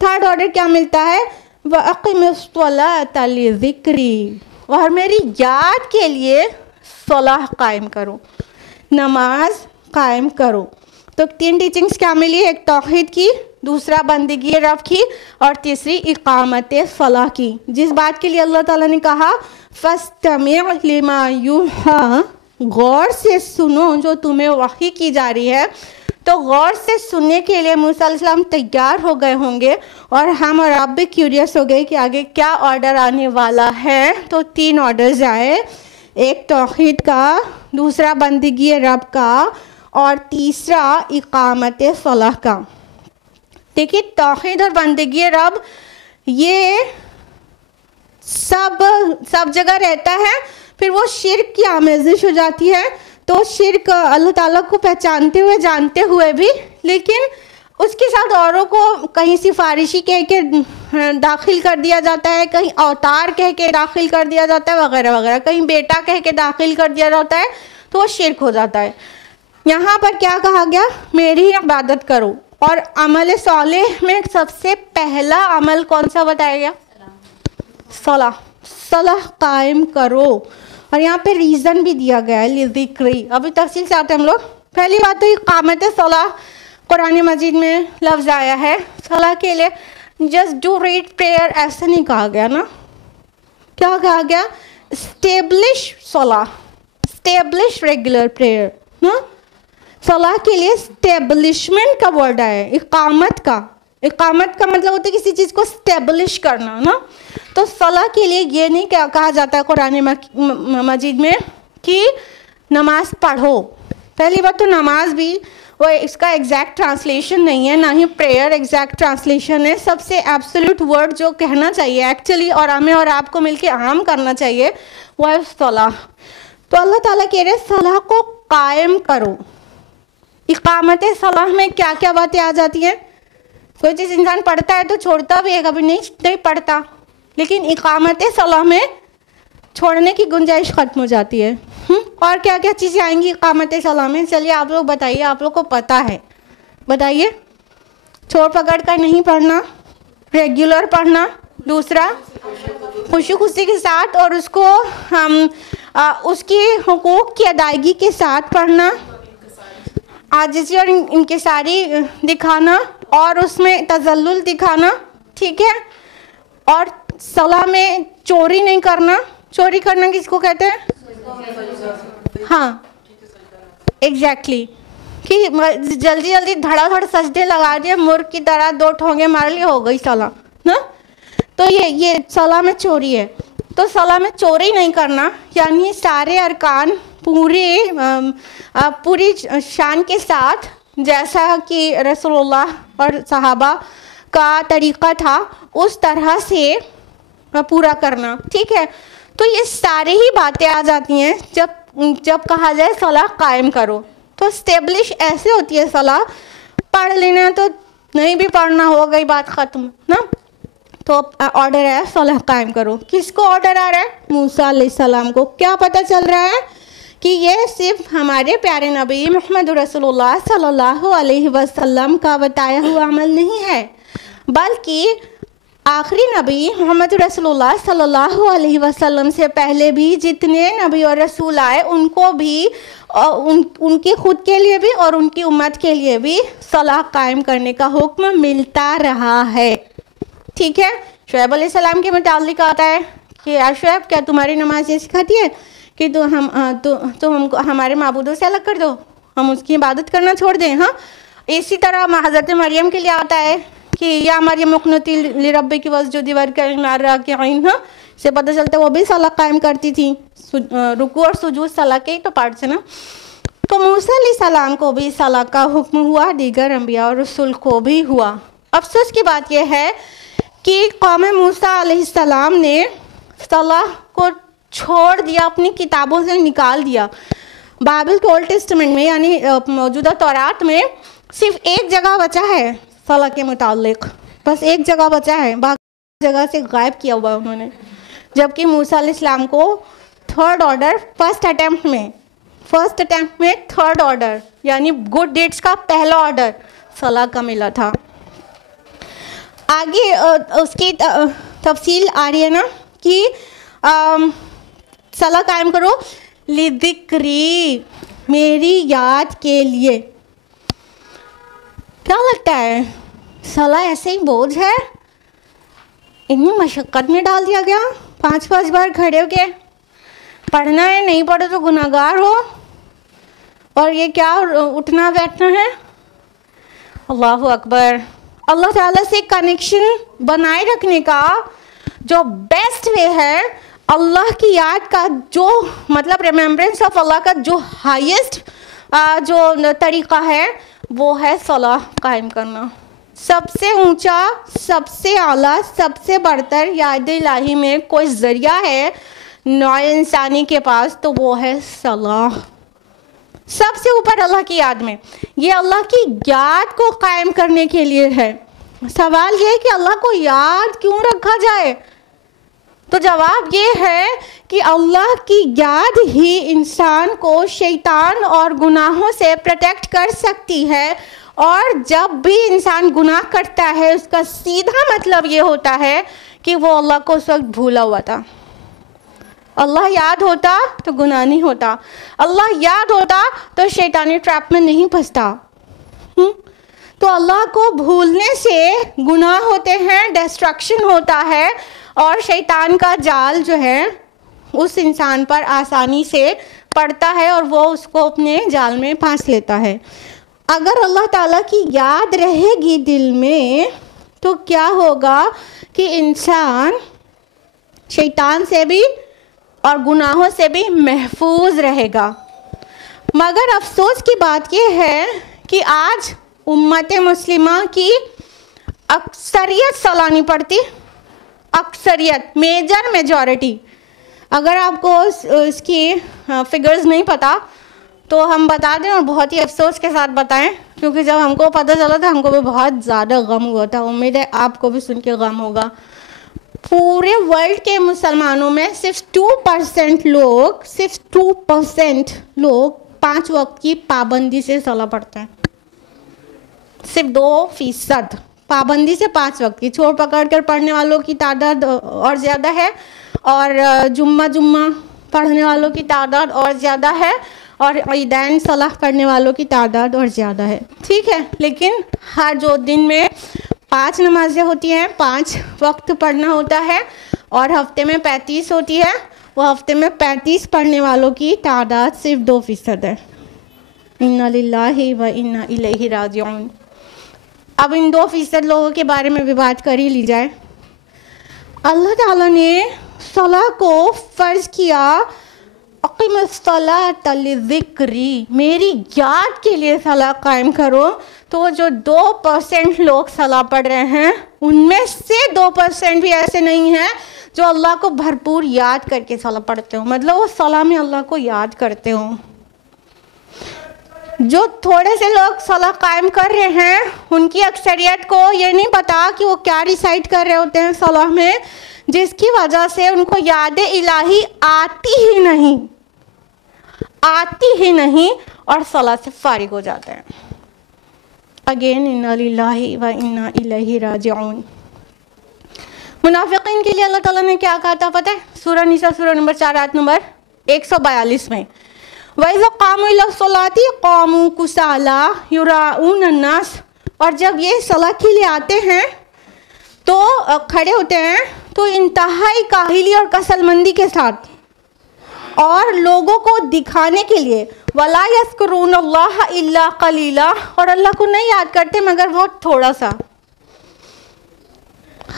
تھرڈ آرڈر کیا ملتا ہے, وَأَقِمِ الصَّلَاةَ لِذِكْرِي, اور میری یاد کے لیے صلاح قائم کرو, نماز قائم کرو. تو 3 ٹیچنگز کیا ملی, ایک توحید کی, دوسرا بندگی رب کی, اور تیسری اقامت صلاح کی. جس بات کے لیے اللہ تعالیٰ نے کہا فَاسْتَمِعْ لِمَا يُوحَىٰ, غور سے سنو جو تمہیں وحی کی جا رہی ہے. تو غور سے سننے کے لیے موسیٰ علیہ السلام تیار ہو گئے ہوں گے, اور ہم اور آپ بھی کیوریس ہو گئے کہ آگے کیا آرڈر آنے والا ہے. تو 3 آرڈرز آئے, ایک توحید کا, دوسرا بندگی رب کا, اور تیسرا اقامت صلاح کا. دیکھیے توحید اور بندگی رب یہ سب جگہ رہتا ہے, پھر وہ شرک کی آمیزش ہو جاتی ہے. تو شرک اللہ تعالیٰ کو پہچانتے ہوئے جانتے ہوئے بھی, لیکن اس کے ساتھ اوروں کو کہیں سفارشی کہہ کے داخل کر دیا جاتا ہے، کہیں اوتار کہہ کے داخل کر دیا جاتا ہے وغیرہ وغیرہ، کہیں بیٹا کہہ کے داخل کر دیا جاتا ہے تو وہ شرک ہو جاتا ہے۔ یہاں پر کیا کہا گیا؟ میری ہی عبادت کرو۔ اور عمل صالح میں سب سے پہلا عمل کون سا بتایا گیا؟ صلاح، صلاح قائم کرو۔ اور یہاں پہ ریزن بھی دیا گیا ہے لذکری، ابھی تفصیل سے آتے ہیں ہم لوگ۔ پہلی بات تو اقامت صلاح، قرآن مجید میں لفظ آیا ہے صلاح کے لیے، جسٹ ڈو ریڈ پریئر ایسا نہیں کہا گیا نا، کیا کہا گیا؟ اسٹیبلش صلاح، اسٹیبلش ریگولر پریئر نا۔ صلاح کے لیے اسٹیبلشمنٹ کا ورڈ ہے، اقامت کا۔ اقامت کا مطلب ہوتا ہے کسی چیز کو اسٹیبلش کرنا نا۔ تو صلاح کے لیے یہ نہیں کہا جاتا ہے قرآن مجید میں کہ نماز پڑھو۔ پہلی بات تو نماز بھی وہ اس کا ایگزیکٹ ٹرانسلیشن نہیں ہے، نہ ہی پریئر ایگزیکٹ ٹرانسلیشن ہے۔ سب سے ایبسولوٹ ورڈ جو کہنا چاہیے ایکچولی، اور ہمیں اور آپ کو مل کے عام کرنا چاہیے، وہ ہے صلاح۔ تو اللہ تعالیٰ کہہ رہے صلاح کو قائم کرو۔ اقامت صلاح میں کیا کیا باتیں آ جاتی ہیں؟ کوئی چیز انسان پڑھتا ہے تو چھوڑتا بھی ہے، کبھی نہیں پڑھتا، لیکن اقامت صلاح میں چھوڑنے کی گنجائش ختم ہو جاتی ہے۔ اور کیا کیا چیزیں آئیں گی اقامت صلاح میں؟ چلیے آپ لوگ بتائیے، آپ لوگ کو پتہ ہے، بتائیے۔ چھوڑ پکڑ کر نہیں پڑھنا، ریگولر پڑھنا، دوسرا خوشی خوشی کے ساتھ اور اس کو اس کی حقوق کی ادائیگی کے ساتھ پڑھنا، عاجزی اور انکساری دکھانا اور اس میں تذلل دکھانا، ٹھیک ہے؟ اور صلاح میں چوری نہیں کرنا۔ چوری کرنا کس کو کہتے ہیں؟ ہاں ایگزیکٹلی، کہ جلدی جلدی دھڑا دھڑ سجدے لگا دیے، مرغ کی طرح 2 ٹھونگے مار لی، ہو گئی صلاح نا۔ تو یہ صلاح میں چوری ہے۔ تو صلاح میں چوری نہیں کرنا، یعنی سارے ارکان پوری شان کے ساتھ، جیسا کہ رسول اللہ اور صحابہ کا طریقہ تھا اس طرح سے پورا کرنا، ٹھیک ہے؟ تو یہ ساری ہی باتیں آ جاتی ہیں جب کہا جائے صلاح قائم کرو۔ تو اسٹیبلش ایسے ہوتی ہے صلاح، پڑھ لینا تو نہیں بھی پڑھنا، ہو گئی بات ختم نا۔ تو آرڈر ہے صلاح قائم کرو۔ کس کو آرڈر آ رہا ہے؟ موسیٰ علیہ السلام کو۔ کیا پتہ چل رہا ہے کہ یہ صرف ہمارے پیارے نبی محمد رسول اللہ صلی اللہ علیہ وسلم کا بتایا ہوا عمل نہیں ہے، بلکہ آخری نبی محمد رسول اللہ صلی اللہ علیہ وسلم سے پہلے بھی جتنے نبی اور رسول آئے ان کو بھی، ان کے خود کے لیے بھی اور ان کی امت کے لیے بھی صلاح قائم کرنے کا حکم ملتا رہا ہے، ٹھیک ہے؟ شعیب علیہ السلام کے متعلق آتا ہے کہ یا شعیب، کیا تمہاری نماز یہ سکھاتی ہے کہ تم ہم کو ہمارے معبودوں سے الگ کر دو، ہم اس کی عبادت کرنا چھوڑ دیں؟ ہاں، اسی طرح حضرت مریم کے لیے آتا ہے کہ یا مریم اقنتی لربک واسجدی وارکعی مع الراکعین۔ ہاں، سے پتہ چلتا ہے وہ بھی صلاح قائم کرتی تھی، رکوع اور سجود صلاح کے تو پارٹس ہیں نا۔ تو موسیٰ علیہ السلام کو بھی صلاح کا حکم ہوا، دیگر انبیاء اور رسول کو بھی ہوا۔ افسوس کی بات یہ ہے کہ قوم موسیٰ علیہ السلام نے صلاح کو چھوڑ دیا، اپنی کتابوں سے نکال دیا۔ بائبل کے اولڈ ٹیسٹمنٹ میں یعنی موجودہ تورات میں صرف ایک جگہ بچا ہے صلاح کے متعلق، بس ایک جگہ بچا ہے، باقی جگہ سے غائب کیا ہوا انہوں نے۔ جبکہ موسیٰ علیہ السلام کو تھرڈ آرڈر فرسٹ اٹیمپٹ میں تھرڈ آرڈر یعنی گڈ ڈیڈس کا پہلا آرڈر صلاح کا ملا تھا۔ آگے اس کی تفصیل آ رہی ہے نا کہ صلاح قائم کرو لذکری، میری یاد کے لیے۔ کیا لگتا ہے صلاح ایسے ہی بوجھ ہے؟ اتنی مشقت میں ڈال دیا گیا، 5 بار کھڑے ہو کے پڑھنا ہے، نہیں پڑھو تو گناہگار ہو، اور یہ کیا اٹھنا بیٹھنا ہے؟ اللہ اکبر۔ اللہ تعالیٰ سے کنیکشن بنائے رکھنے کا جو بیسٹ وے ہے، اللہ کی یاد کا جو مطلب ریممبرنس آف اللہ کا جو ہائیسٹ جو طریقہ ہے وہ ہے صلاح قائم کرنا۔ سب سے اونچا، سب سے اعلیٰ، سب سے برتر یاد الہی میں کوئی ذریعہ ہے نوع انسانی کے پاس تو وہ ہے صلاح۔ سب سے اوپر اللہ کی یاد میں. یہ اللہ کی یاد کو قائم کرنے کے لیے ہے. سوال یہ ہے کہ اللہ کو یاد کیوں رکھا جائے؟ تو جواب یہ ہے کہ اللہ کی یاد ہی انسان کو شیطان اور گناہوں سے پروٹیکٹ کر سکتی ہے. اور جب بھی انسان گناہ کرتا ہے اس کا سیدھا مطلب یہ ہوتا ہے کہ وہ اللہ کو اس وقت بھولا ہوا تھا. اللہ یاد ہوتا تو گناہ نہیں ہوتا. اللہ یاد ہوتا تو شیطانی ٹریپ میں نہیں پھنستا. تو اللہ کو بھولنے سے گناہ ہوتے ہیں، ڈسٹرکشن ہوتا ہے، اور شیطان کا جال جو ہے اس انسان پر آسانی سے پڑتا ہے اور وہ اس کو اپنے جال میں پھانس لیتا ہے. اگر اللہ تعالیٰ کی یاد رہے گی دل میں تو کیا ہوگا کہ انسان شیطان سے بھی اور گناہوں سے بھی محفوظ رہے گا. مگر افسوس کی بات یہ ہے کہ آج امت مسلمہ کی اکثریت صلاح نہیں پڑھتی. اکثریت، میجورٹی. اگر آپ کو اس کی فگرز نہیں پتہ تو ہم بتا دیں، اور بہت ہی افسوس کے ساتھ بتائیں، کیونکہ جب ہم کو پتہ چلا تھا ہم کو بھی بہت زیادہ غم ہوا تھا. امید ہے آپ کو بھی سن کے غم ہوگا. پورے ورلڈ کے مسلمانوں میں صرف 2% لوگ 5 وقت کی پابندی سے صلاح پڑھتے ہیں. صرف 2% پابندی سے 5 وقت کی. چھوڑ پکڑ کر پڑھنے والوں کی تعداد اور زیادہ ہے، اور جمعہ پڑھنے والوں کی تعداد اور زیادہ ہے، اور عیدین صلاح کرنے والوں کی تعداد اور زیادہ ہے. ٹھیک ہے، لیکن ہر جو دن میں 5 نمازیں ہوتی ہیں، 5 وقت پڑھنا ہوتا ہے، اور ہفتے میں 35 ہوتی ہے، وہ ہفتے میں 35 پڑھنے والوں کی تعداد صرف 2% ہے. انا للہ و انا الیہ راجعون. اب ان 2% لوگوں کے بارے میں بھی بات کر ہی لی جائے. اللہ تعالیٰ نے صلاح کو فرض کیا، اقیم الصلاۃ لذکری، میری یاد کے لیے صلاح قائم کرو. تو جو 2% لوگ صلاح پڑھ رہے ہیں ان میں سے 2% بھی ایسے نہیں ہیں جو اللہ کو بھرپور یاد کر کے صلاح پڑھتے ہوں، مطلب وہ صلاح میں اللہ کو یاد کرتے ہوں. جو تھوڑے سے لوگ صلاح قائم کر رہے ہیں ان کی اکثریت کو یہ نہیں پتا کہ وہ کیا ریسائٹ کر رہے ہوتے ہیں صلاح میں، جس کی وجہ سے ان کو یاد الہی آتی ہی نہیں اور صلاح سے فارغ ہو جاتے ہیں. اگین انا للہ و انا الیہ راجعون. منافقین کے لیے اللہ تعالیٰ نے کیا کہا تھا پتہ ہے؟ سورہ نساء سورہ نمبر 4 آیت نمبر 142 میں، وَإِذَا قَامُوا إِلَى الصَّلَاةِ قَامُوا كُسَالَىٰ يُرَاءُونَ النَّاسَ. اور جب یہ صلاح کے لیے آتے ہیں تو کھڑے ہوتے ہیں تو انتہائی کاہلی اور کسل مندی کے ساتھ، اور لوگوں کو دکھانے کے لیے، وَلَا يَذْكُرُونَ اللَّهَ إِلَّا قَلِيلًا، اور اللہ کو نہیں یاد کرتے مگر بہت تھوڑا سا.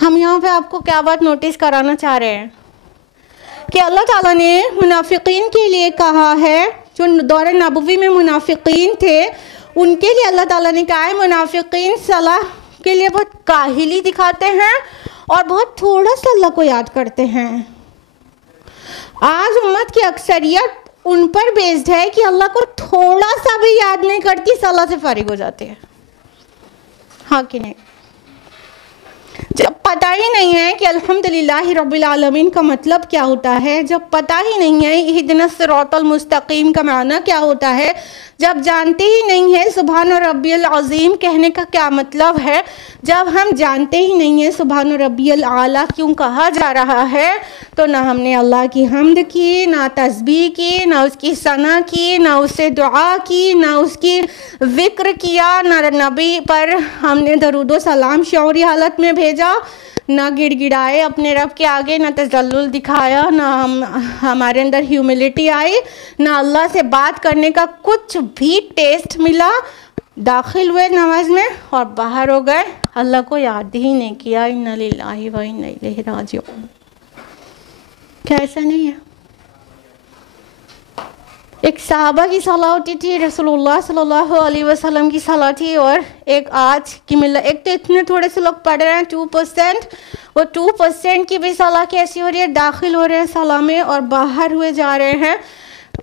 ہم یہاں پہ آپ کو کیا بات نوٹس کرانا چاہ رہے ہیں کہ اللہ تعالیٰ نے منافقین کے لیے کہا ہے، جو دور نبوی میں منافقین تھے ان کے لیے اللہ تعالیٰ نے کہا ہے منافقین صلاح کے لیے بہت کاہلی دکھاتے ہیں اور بہت تھوڑا سا اللہ کو یاد کرتے ہیں. آج امت کی اکثریت ان پر بیسڈ ہے کہ اللہ کو تھوڑا سا بھی یاد نہیں کرتی، صلاح سے فارغ ہو جاتے ہیں. ہاں کہ نہیں؟ جب پتہ ہی نہیں ہے کہ الحمدللہ رب العالمین کا مطلب کیا ہوتا ہے، جب پتہ ہی نہیں ہے اہدنا الصراط المستقیم کا معنی کیا ہوتا ہے، جب جانتے ہی نہیں ہے سبحان ربی العظیم کہنے کا کیا مطلب ہے، جب ہم جانتے ہی نہیں ہے سبحان ربی الاعلیٰ کیوں کہا جا رہا ہے، تو نہ ہم نے اللہ کی حمد کی، نہ تسبیح کی، نہ اس کی ثنا کی، نہ اس سے دعا کی، نہ اس کی ذکر کیا، نہ نبی پر ہم نے درود و سلام شعوری حالت میں بھیجا، نہ گڑ گڑائے اپنے رب کے آگے، نہ تذلل دکھایا، نہ ہمارے اندر ہیوملٹی آئی، نہ اللہ سے بات کرنے کا کچھ بھی ٹیسٹ ملا. داخل ہوئے نماز میں اور باہر ہو گئے، اللہ کو یاد ہی نہیں کیا. انا للہ و انا الیہ راجعون. کیا ایسا نہیں ہے؟ ایک صحابہ کی صلاح ہوتی تھی، رسول اللہ صلی اللہ علیہ وسلم کی صلاح تھی، اور ایک آج کی ملت، ایک تو اتنے تھوڑے سے لوگ پڑھ رہے ہیں 2%، وہ 2% کی بھی صلاح کیسی ہو رہی ہے، داخل ہو رہے ہیں صلاح میں اور باہر ہوئے جا رہے ہیں.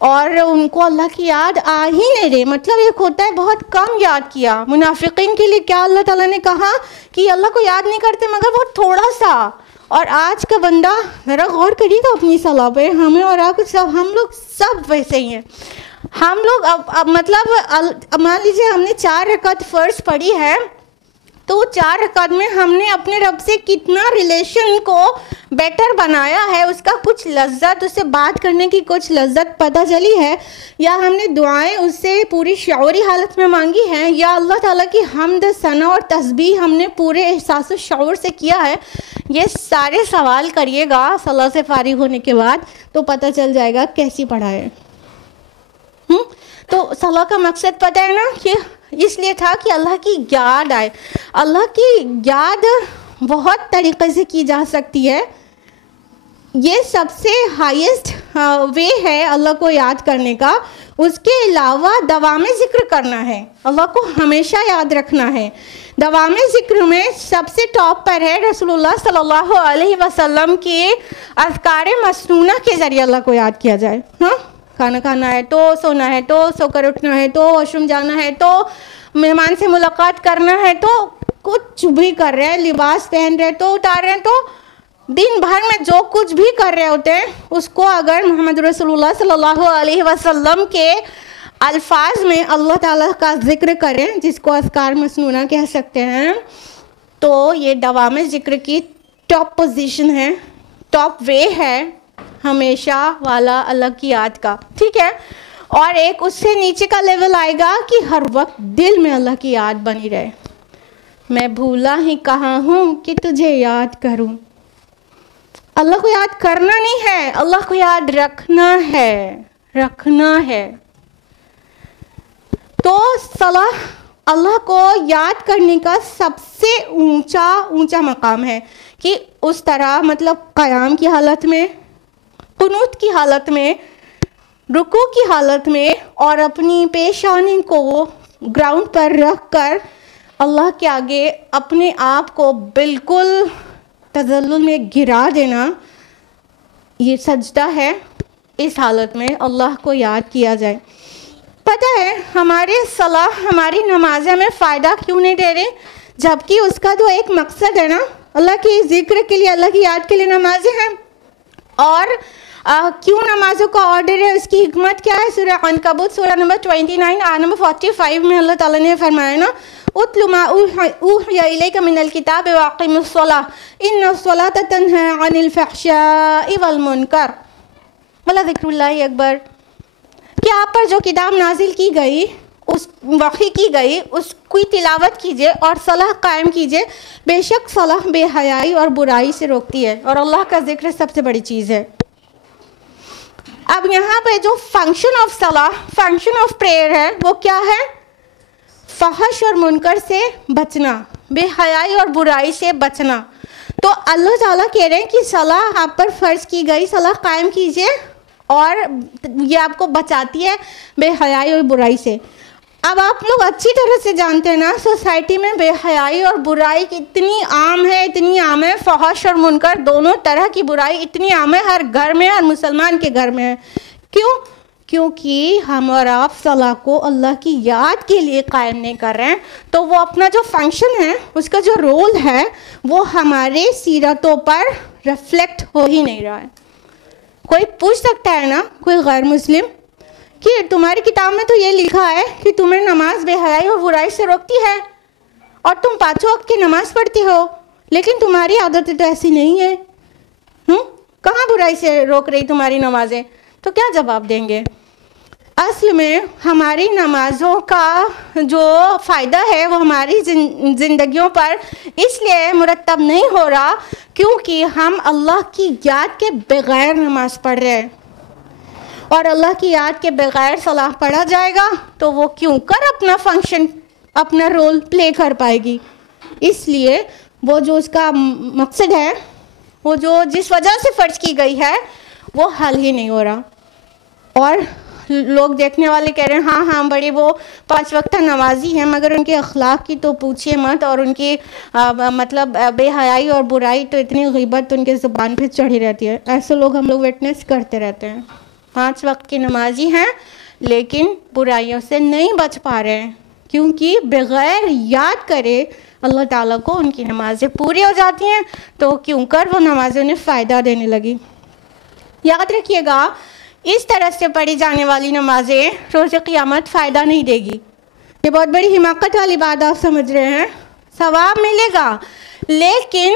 اور ان کو اللہ کی یاد آ ہی نہیں رہی. مطلب ایک ہوتا ہے بہت کم یاد کیا. منافقین کے لیے کیا اللہ تعالیٰ نے کہا کہ اللہ کو یاد نہیں کرتے مگر بہت تھوڑا سا. اور آج کا بندہ ذرا غور کریے گا اپنی صلاح پہ. ہمیں اور آپ سب ہم لوگ سب ویسے ہی ہیں. ہم لوگ اب مطلب مان لیجیے ہم نے 4 رکعت فرض پڑھی ہے تو 4 رکعت میں ہم نے اپنے رب سے کتنا ریلیشن کو بیٹر بنایا ہے, اس کا کچھ لذت, اس سے بات کرنے کی کچھ لذت پتہ چلی ہے, یا ہم نے دعائیں اس سے پوری شعوری حالت میں مانگی ہیں, یا اللہ تعالیٰ کی حمد ثنا اور تسبیح ہم نے پورے احساس و شعور سے کیا ہے. یہ سارے سوال کریے گا صلاح سے فارغ ہونے کے بعد تو پتہ چل جائے گا کیسی پڑھائے. تو صلاح کا مقصد پتہ ہے نا کہ اس لیے تھا کہ اللہ کی یاد آئے. اللہ کی یاد بہت طریقے سے کی جا سکتی ہے. یہ سب سے ہائیسٹ وے ہے اللہ کو یاد کرنے کا. اس کے علاوہ دوام ذکر کرنا ہے, اللہ کو ہمیشہ یاد رکھنا ہے. دوام ذکر میں سب سے ٹاپ پر ہے رسول اللہ صلی اللہ علیہ وسلم کے اذکار مسنونہ کے ذریعے اللہ کو یاد کیا جائے. کھانا کھانا ہے تو, سونا ہے تو, سو کر اٹھنا ہے تو, واش روم جانا ہے تو, مہمان سے ملاقات کرنا ہے تو, کچھ بھی کر رہے ہیں, لباس پہن رہے تو, اتار رہے ہیں تو, دن بھر میں جو کچھ بھی کر رہے ہوتے ہیں اس کو اگر محمد رسول اللہ صلی اللہ علیہ وسلم کے الفاظ میں اللہ تعالیٰ کا ذکر کریں, جس کو اذکار مسنونہ کہہ سکتے ہیں, تو یہ دوام ذکر کی ٹاپ پوزیشن ہے, ٹاپ وے ہے ہمیشہ والا اللہ کی یاد کا. ٹھیک ہے. اور ایک اس سے نیچے کا لیول آئے گا کہ ہر وقت دل میں اللہ کی یاد بنی رہے. میں بھولا ہی کہاں ہوں کہ تجھے یاد کروں. اللہ کو یاد کرنا نہیں ہے, اللہ کو یاد رکھنا ہے, رکھنا ہے. تو صلاح اللہ کو یاد کرنے کا سب سے اونچا مقام ہے کہ اس طرح مطلب قیام کی حالت میں, قنوت کی حالت میں, رکوع کی حالت میں, اور اپنی پیشانی کو گراؤنڈ پر رکھ کر اللہ کے آگے اپنے آپ کو بالکل تذلل میں گرا دینا, یہ سجدہ ہے. اس حالت میں اللہ کو یاد کیا جائے. پتہ ہے ہمارے صلاح, ہماری نمازیں ہمیں فائدہ کیوں نہیں دے رہے, جبکہ اس کا جو ایک مقصد ہے نا, اللہ کی ذکر کے لیے, اللہ کی یاد کے لیے نمازیں ہیں. اور کیوں نمازوں کا آرڈر ہے, اس کی حکمت کیا ہے؟ سورہ عنکبوت سورہ نمبر 29 آیت نمبر 45 میں اللہ تعالیٰ نے فرمایا نا, اتل ما اوحی الیک من الکتاب واقم الصلاۃ ان الصلاۃ تنہی عن الفحشاء والمنکر ولذکر اللہ اکبر. کہ آپ پر جو کتاب نازل کی گئی, اس وحی کی گئی, اس کی تلاوت کیجئے اور صلاح قائم کیجئے. بے شک صلاح بے حیائی اور برائی سے روکتی ہے, اور اللہ کا ذکر سب سے بڑی چیز ہے. اب یہاں پہ جو فنکشن آف صلاح, فنکشن آف پریئر ہے, وہ کیا ہے؟ فحش اور منکر سے بچنا, بے حیائی اور برائی سے بچنا. تو اللہ تعالیٰ کہہ رہے ہیں کہ صلاح آپ پر فرض کی گئی, صلاح قائم کیجئے, اور یہ آپ کو بچاتی ہے بے حیائی اور برائی سے. اب آپ لوگ اچھی طرح سے جانتے ہیں نا, سوسائٹی میں بے حیائی اور برائی اتنی عام ہے, اتنی عام ہے. فحش اور منکر دونوں طرح کی برائی اتنی عام ہے, ہر گھر میں, ہر مسلمان کے گھر میں ہے. کیوں؟ کیونکہ ہم اور آپ صلاح کو اللہ کی یاد کے لیے قائم نہیں کر رہے ہیں. تو وہ اپنا جو فنکشن ہے, اس کا جو رول ہے, وہ ہمارے سیرتوں پر ریفلیکٹ ہو ہی نہیں رہا ہے. کوئی پوچھ سکتا ہے نا, کوئی غیر مسلم, کہ تمہاری کتاب میں تو یہ لکھا ہے کہ تمہیں نماز بے حیائی اور برائی سے روکتی ہے, اور تم 5 وقت کی نماز پڑھتی ہو, لیکن تمہاری عادتیں تو ایسی نہیں ہیں, کہاں برائی سے روک رہی تمہاری نمازیں؟ تو کیا جواب دیں گے؟ اصل میں ہماری نمازوں کا جو فائدہ ہے وہ ہماری زندگیوں پر اس لیے مرتب نہیں ہو رہا کیونکہ ہم اللہ کی یاد کے بغیر نماز پڑھ رہے ہیں. اور اللہ کی یاد کے بغیر صلاح پڑھا جائے گا تو وہ کیوں کر اپنا فنکشن, اپنا رول پلے کر پائے گی. اس لیے وہ جو اس کا مقصد ہے, وہ جو جس وجہ سے فرض کی گئی ہے, وہ حل ہی نہیں ہو رہا. اور لوگ دیکھنے والے کہہ رہے ہیں ہاں بڑی وہ 5 وقت نمازی ہیں, مگر ان کے اخلاق کی تو پوچھئے مت, اور ان کی مطلب بے حیائی اور برائی تو اتنی غیبت ان کے زبان پہ چڑھی رہتی ہے. ایسے لوگ ہم لوگ وٹنس کرتے رہتے ہیں. 5 وقت کی نمازی ہیں لیکن برائیوں سے نہیں بچ پا رہے ہیں، کیونکہ بغیر یاد کرے اللہ تعالیٰ کو ان کی نمازیں پوری ہو جاتی ہیں، تو کیوں کر وہ نمازیں انہیں فائدہ دینے لگی۔ یاد رکھیے گا، اس طرح سے پڑھی جانے والی نمازیں روز قیامت فائدہ نہیں دے گی۔ یہ بہت بڑی حماقت والی بات آپ سمجھ رہے ہیں، ثواب ملے گا لیکن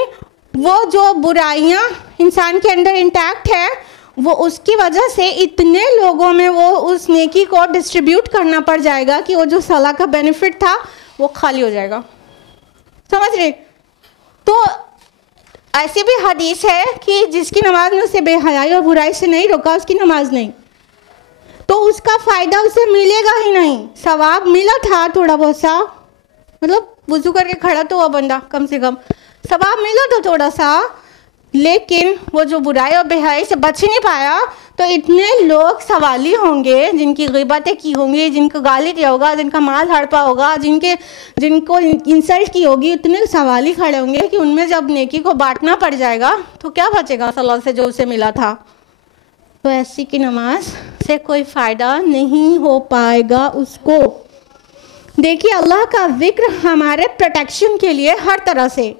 وہ جو برائیاں انسان کے اندر انٹیکٹ ہے وہ اس کی وجہ سے اتنے لوگوں میں وہ اس نیکی کو ڈسٹریبیوٹ کرنا پڑ جائے گا کہ وہ جو صلاح کا بینیفٹ تھا وہ خالی ہو جائے گا۔ سمجھ رہے؟ تو ایسی بھی حدیث ہے کہ جس کی نماز نے اسے بے حیائی اور برائی سے نہیں روکا، اس کی نماز نہیں، تو اس کا فائدہ اسے ملے گا ہی نہیں۔ ثواب ملا تھا تھوڑا بہت سا، مطلب وضو کر کے کھڑا تو ہوا بندہ، کم سے کم ثواب ملا تو تھوڑا سا، لیکن وہ جو برائی اور بے حیائی سے بچ ہی نہیں پایا، تو اتنے لوگ سوالی ہوں گے جن کی غیبتیں کی ہوں گی، جن کو گالی دیا ہوگا، جن کا مال ہڑپا ہوگا، جن کو انسلٹ کی ہوگی، اتنے سوالی کھڑے ہوں گے کہ ان میں جب نیکی کو بانٹنا پڑ جائے گا تو کیا بچے گا صلاح سے جو اسے ملا تھا؟ تو ایسی کی نماز سے کوئی فائدہ نہیں ہو پائے گا اس کو۔ دیکھیے، اللہ کا ذکر ہمارے پروٹیکشن کے لیے ہر طرح سے،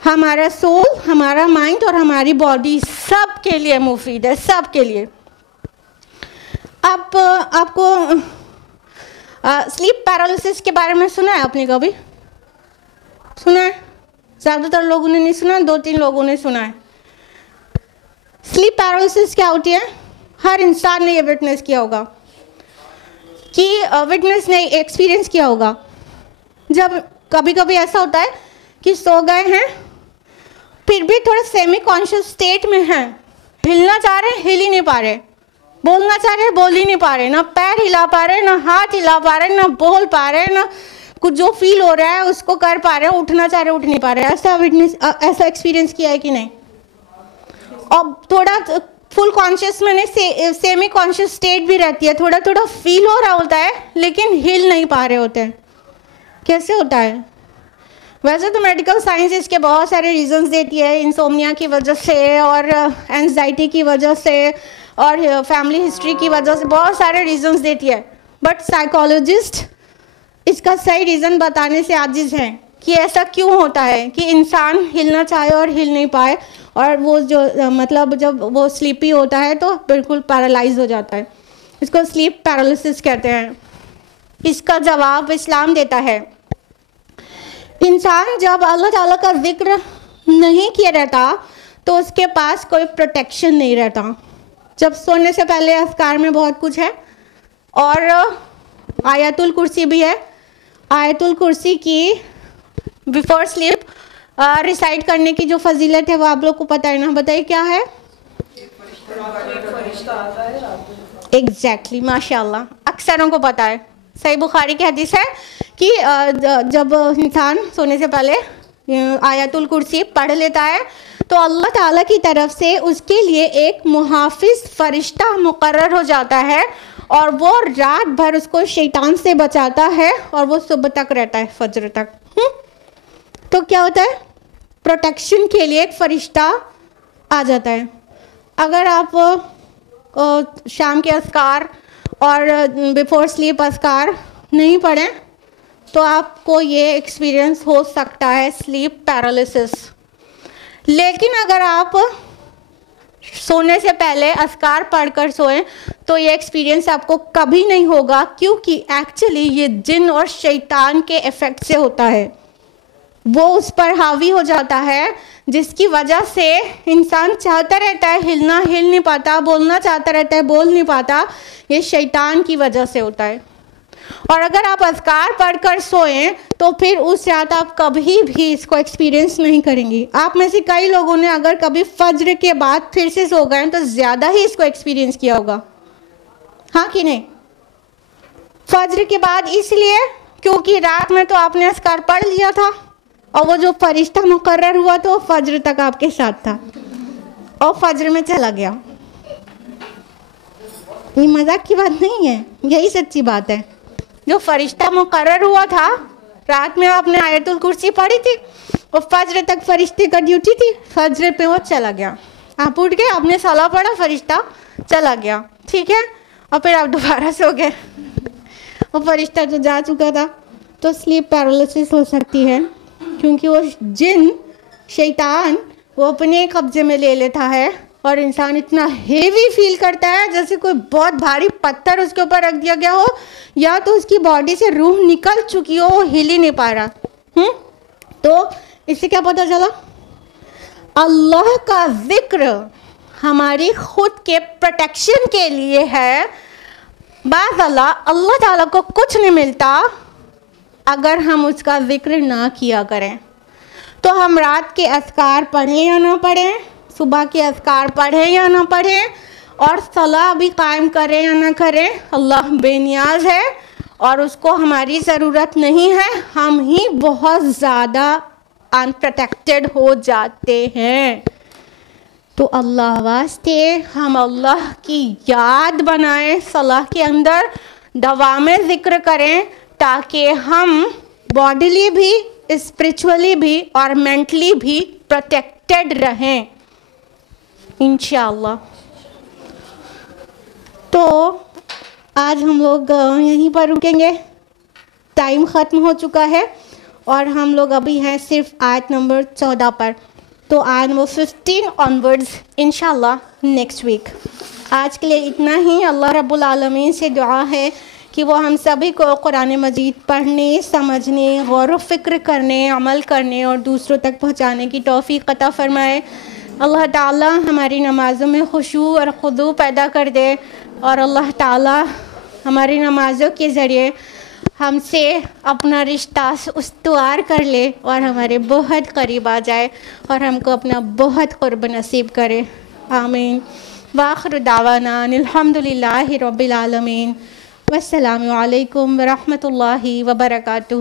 ہمارا سول، ہمارا مائنڈ اور ہماری باڈی سب کے لیے مفید ہے، سب کے لیے۔ اب آپ کو سلیپ پیرالسس کے بارے میں سنا ہے آپ نے؟ کبھی سنا ہے؟ زیادہ تر لوگوں نے نہیں سنا، 2-3 لوگوں نے سنا ہے۔ سلیپ پیرالسس کیا ہوتی ہے؟ ہر انسان نے یہ وٹنس کیا ہوگا، کہ وٹنس نے ایکسپیرینس کیا ہوگا۔ جب کبھی کبھی ایسا ہوتا ہے کہ سو گئے ہیں پھر بھی تھوڑا سیمی کانشیس اسٹیٹ میں ہیں، ہلنا چاہ رہے ہیں، ہل ہی نہیں پا رہے، بولنا چاہ رہے ہیں، بول ہی نہیں پا رہے، نہ پیر ہلا پا رہے، نہ ہاتھ ہلا پا رہے، نہ بول پا رہے، نہ کچھ جو فیل ہو رہا ہے اس کو کر پا رہے، اٹھنا چاہ رہے اٹھ نہیں پا رہے۔ ایسا ایکسپیرینس کیا ہے کہ نہیں؟ اور تھوڑا فل کانشیس میں نے سیمی کانشیس اسٹیٹ بھی رہتی ہے، تھوڑا تھوڑا فیل ہو رہا ہوتا ہے لیکن ہل نہیں پا رہے ہوتے ہیں۔ کیسے ہوتا ہے؟ ویسے تو میڈیکل سائنس اس کے بہت سارے ریزنز دیتی ہے، انسومنیا کی وجہ سے اور اینزائٹی کی وجہ سے اور فیملی ہسٹری کی وجہ سے بہت سارے ریزنز دیتی ہے، بٹ سائیکالوجسٹ اس کا صحیح ریزن بتانے سے عاجز ہیں کہ ایسا کیوں ہوتا ہے کہ انسان ہلنا چاہے اور ہل نہیں پائے، اور وہ جو مطلب جب وہ سلیپی ہوتا ہے تو بالکل پیرالائز ہو جاتا ہے۔ اس کو سلیپ پیرالسس کہتے ہیں۔ اس کا جواب اسلام دیتا ہے، انسان جب اللہ تعالیٰ کا ذکر نہیں کیا رہتا تو اس کے پاس کوئی پروٹیکشن نہیں رہتا۔ جب سونے سے پہلے اذکار میں بہت کچھ ہے، اور آیت الکرسی بھی ہے۔ آیت الکرسی کی بیفور سلیپ ریسائٹ کرنے کی جو فضیلت ہے وہ آپ لوگ کو پتہ ہے نا؟ بتائیے کیا ہے؟ ایگزیکٹلی، ماشاء اللہ، اکثروں کو پتہ ہے۔ صحیح بخاری کی حدیث ہے کہ جب انسان سونے سے پہلے آیت الکرسی پڑھ لیتا ہے تو اللہ تعالیٰ کی طرف سے اس کے لیے ایک محافظ فرشتہ مقرر ہو جاتا ہے، اور وہ رات بھر اس کو شیطان سے بچاتا ہے، اور وہ صبح تک رہتا ہے، فجر تک۔ تو کیا ہوتا ہے؟ پروٹیکشن کے لیے ایک فرشتہ آ جاتا ہے۔ اگر آپ شام کے اذکار اور بیفور سلیپ اذکار نہیں پڑھیں تو آپ کو یہ ایکسپیرئنس ہو سکتا ہے سلیپ پیرالسس۔ لیکن اگر آپ سونے سے پہلے اذکار پڑھ کر سوئیں تو یہ ایکسپیرئنس آپ کو کبھی نہیں ہوگا، کیونکہ ایکچولی یہ جن اور شیطان کے ایفیکٹ سے ہوتا ہے۔ وہ اس پر حاوی ہو جاتا ہے، جس کی وجہ سے انسان چاہتا رہتا ہے ہلنا، ہل نہیں پاتا، بولنا چاہتا رہتا ہے، بول نہیں پاتا۔ یہ شیطان کی وجہ سے ہوتا ہے۔ اور اگر آپ اذکار پڑھ کر سوئیں تو پھر اس رات آپ کبھی بھی اس کو ایکسپیرینس نہیں کریں گی۔ آپ میں سے کئی لوگوں نے اگر کبھی فجر کے بعد پھر سے سو گئے تو زیادہ ہی اس کو ایکسپیرینس کیا ہوگا، ہاں کہ نہیں؟ فجر کے بعد اس لیے کیونکہ رات میں تو آپ نے اذکار پڑھ لیا تھا، اور وہ جو فرشتہ مقرر ہوا تو فجر تک آپ کے ساتھ تھا، اور فجر میں چلا گیا۔ یہ مذاق کی بات نہیں ہے، یہی سچی بات ہے۔ جو فرشتہ مقرر ہوا تھا، رات میں آپ نے آیت الکرسی پڑھی تھی، اور فجر تک فرشتے کا ڈیوٹی تھی، فجر پہ وہ چلا گیا۔ آپ اٹھ گئے، آپ نے صلاح پڑھا، فرشتہ چلا گیا, ٹھیک ہے, اور پھر آپ دوبارہ سو گئے. وہ فرشتہ جو جا چکا تھا, تو سلیپ پیرالسس ہو سکتی ہے, کیونکہ وہ جن شیطان وہ اپنے قبضے میں لے لیتا ہے, اور انسان اتنا ہیوی فیل کرتا ہے جیسے کوئی بہت بھاری پتھر اس کے اوپر رکھ دیا گیا ہو, یا تو اس کی باڈی سے روح نکل چکی ہو, وہ ہل ہی نہیں پا رہا. تو اس سے کیا پتہ چلا؟ اللہ کا ذکر ہماری خود کے پروٹیکشن کے لیے ہے. بعض اللہ تعالیٰ کو کچھ نہیں ملتا اگر ہم اس کا ذکر نہ کیا کریں. تو ہم رات کے اذکار پڑھیں یا نہ پڑھیں, صبح کے اذکار پڑھیں یا نہ پڑھیں, اور صلاح بھی قائم کریں یا نہ کریں, اللہ بے نیاز ہے اور اس کو ہماری ضرورت نہیں ہے. ہم ہی بہت زیادہ انپروٹیکٹڈ ہو جاتے ہیں. تو اللہ واسطے ہم اللہ کی یاد بنائیں, صلاح کے اندر دوام ذکر کریں, تاکہ ہم باڈیلی بھی, اسپرچولی بھی اور مینٹلی بھی پروٹیکٹڈ رہیں انشاءاللہ. تو آج ہم لوگ یہیں پر رکیں گے, ٹائم ختم ہو چکا ہے, اور ہم لوگ ابھی ہیں صرف آیت نمبر 14 پر. تو آیت نمبر 15 آنورڈز انشاءاللہ نیکسٹ ویک. آج کے لیے اتنا ہی. اللہ رب العالمین سے دعا ہے کہ وہ ہم سبھی کو قرآن مجید پڑھنے, سمجھنے, غور و فکر کرنے, عمل کرنے اور دوسروں تک پہنچانے کی توفیق عطا فرمائے. اللہ تعالیٰ ہماری نمازوں میں خشوع اور خضوع پیدا کر دے, اور اللہ تعالیٰ ہماری نمازوں کے ذریعے ہم سے اپنا رشتہ استوار کر لے اور ہمارے بہت قریب آ جائے, اور ہم کو اپنا بہت قرب نصیب کرے. آمین. وآخر دعوانا الحمدللہ رب العالمین. والسلام علیکم ورحمۃ اللہ وبرکاتہ.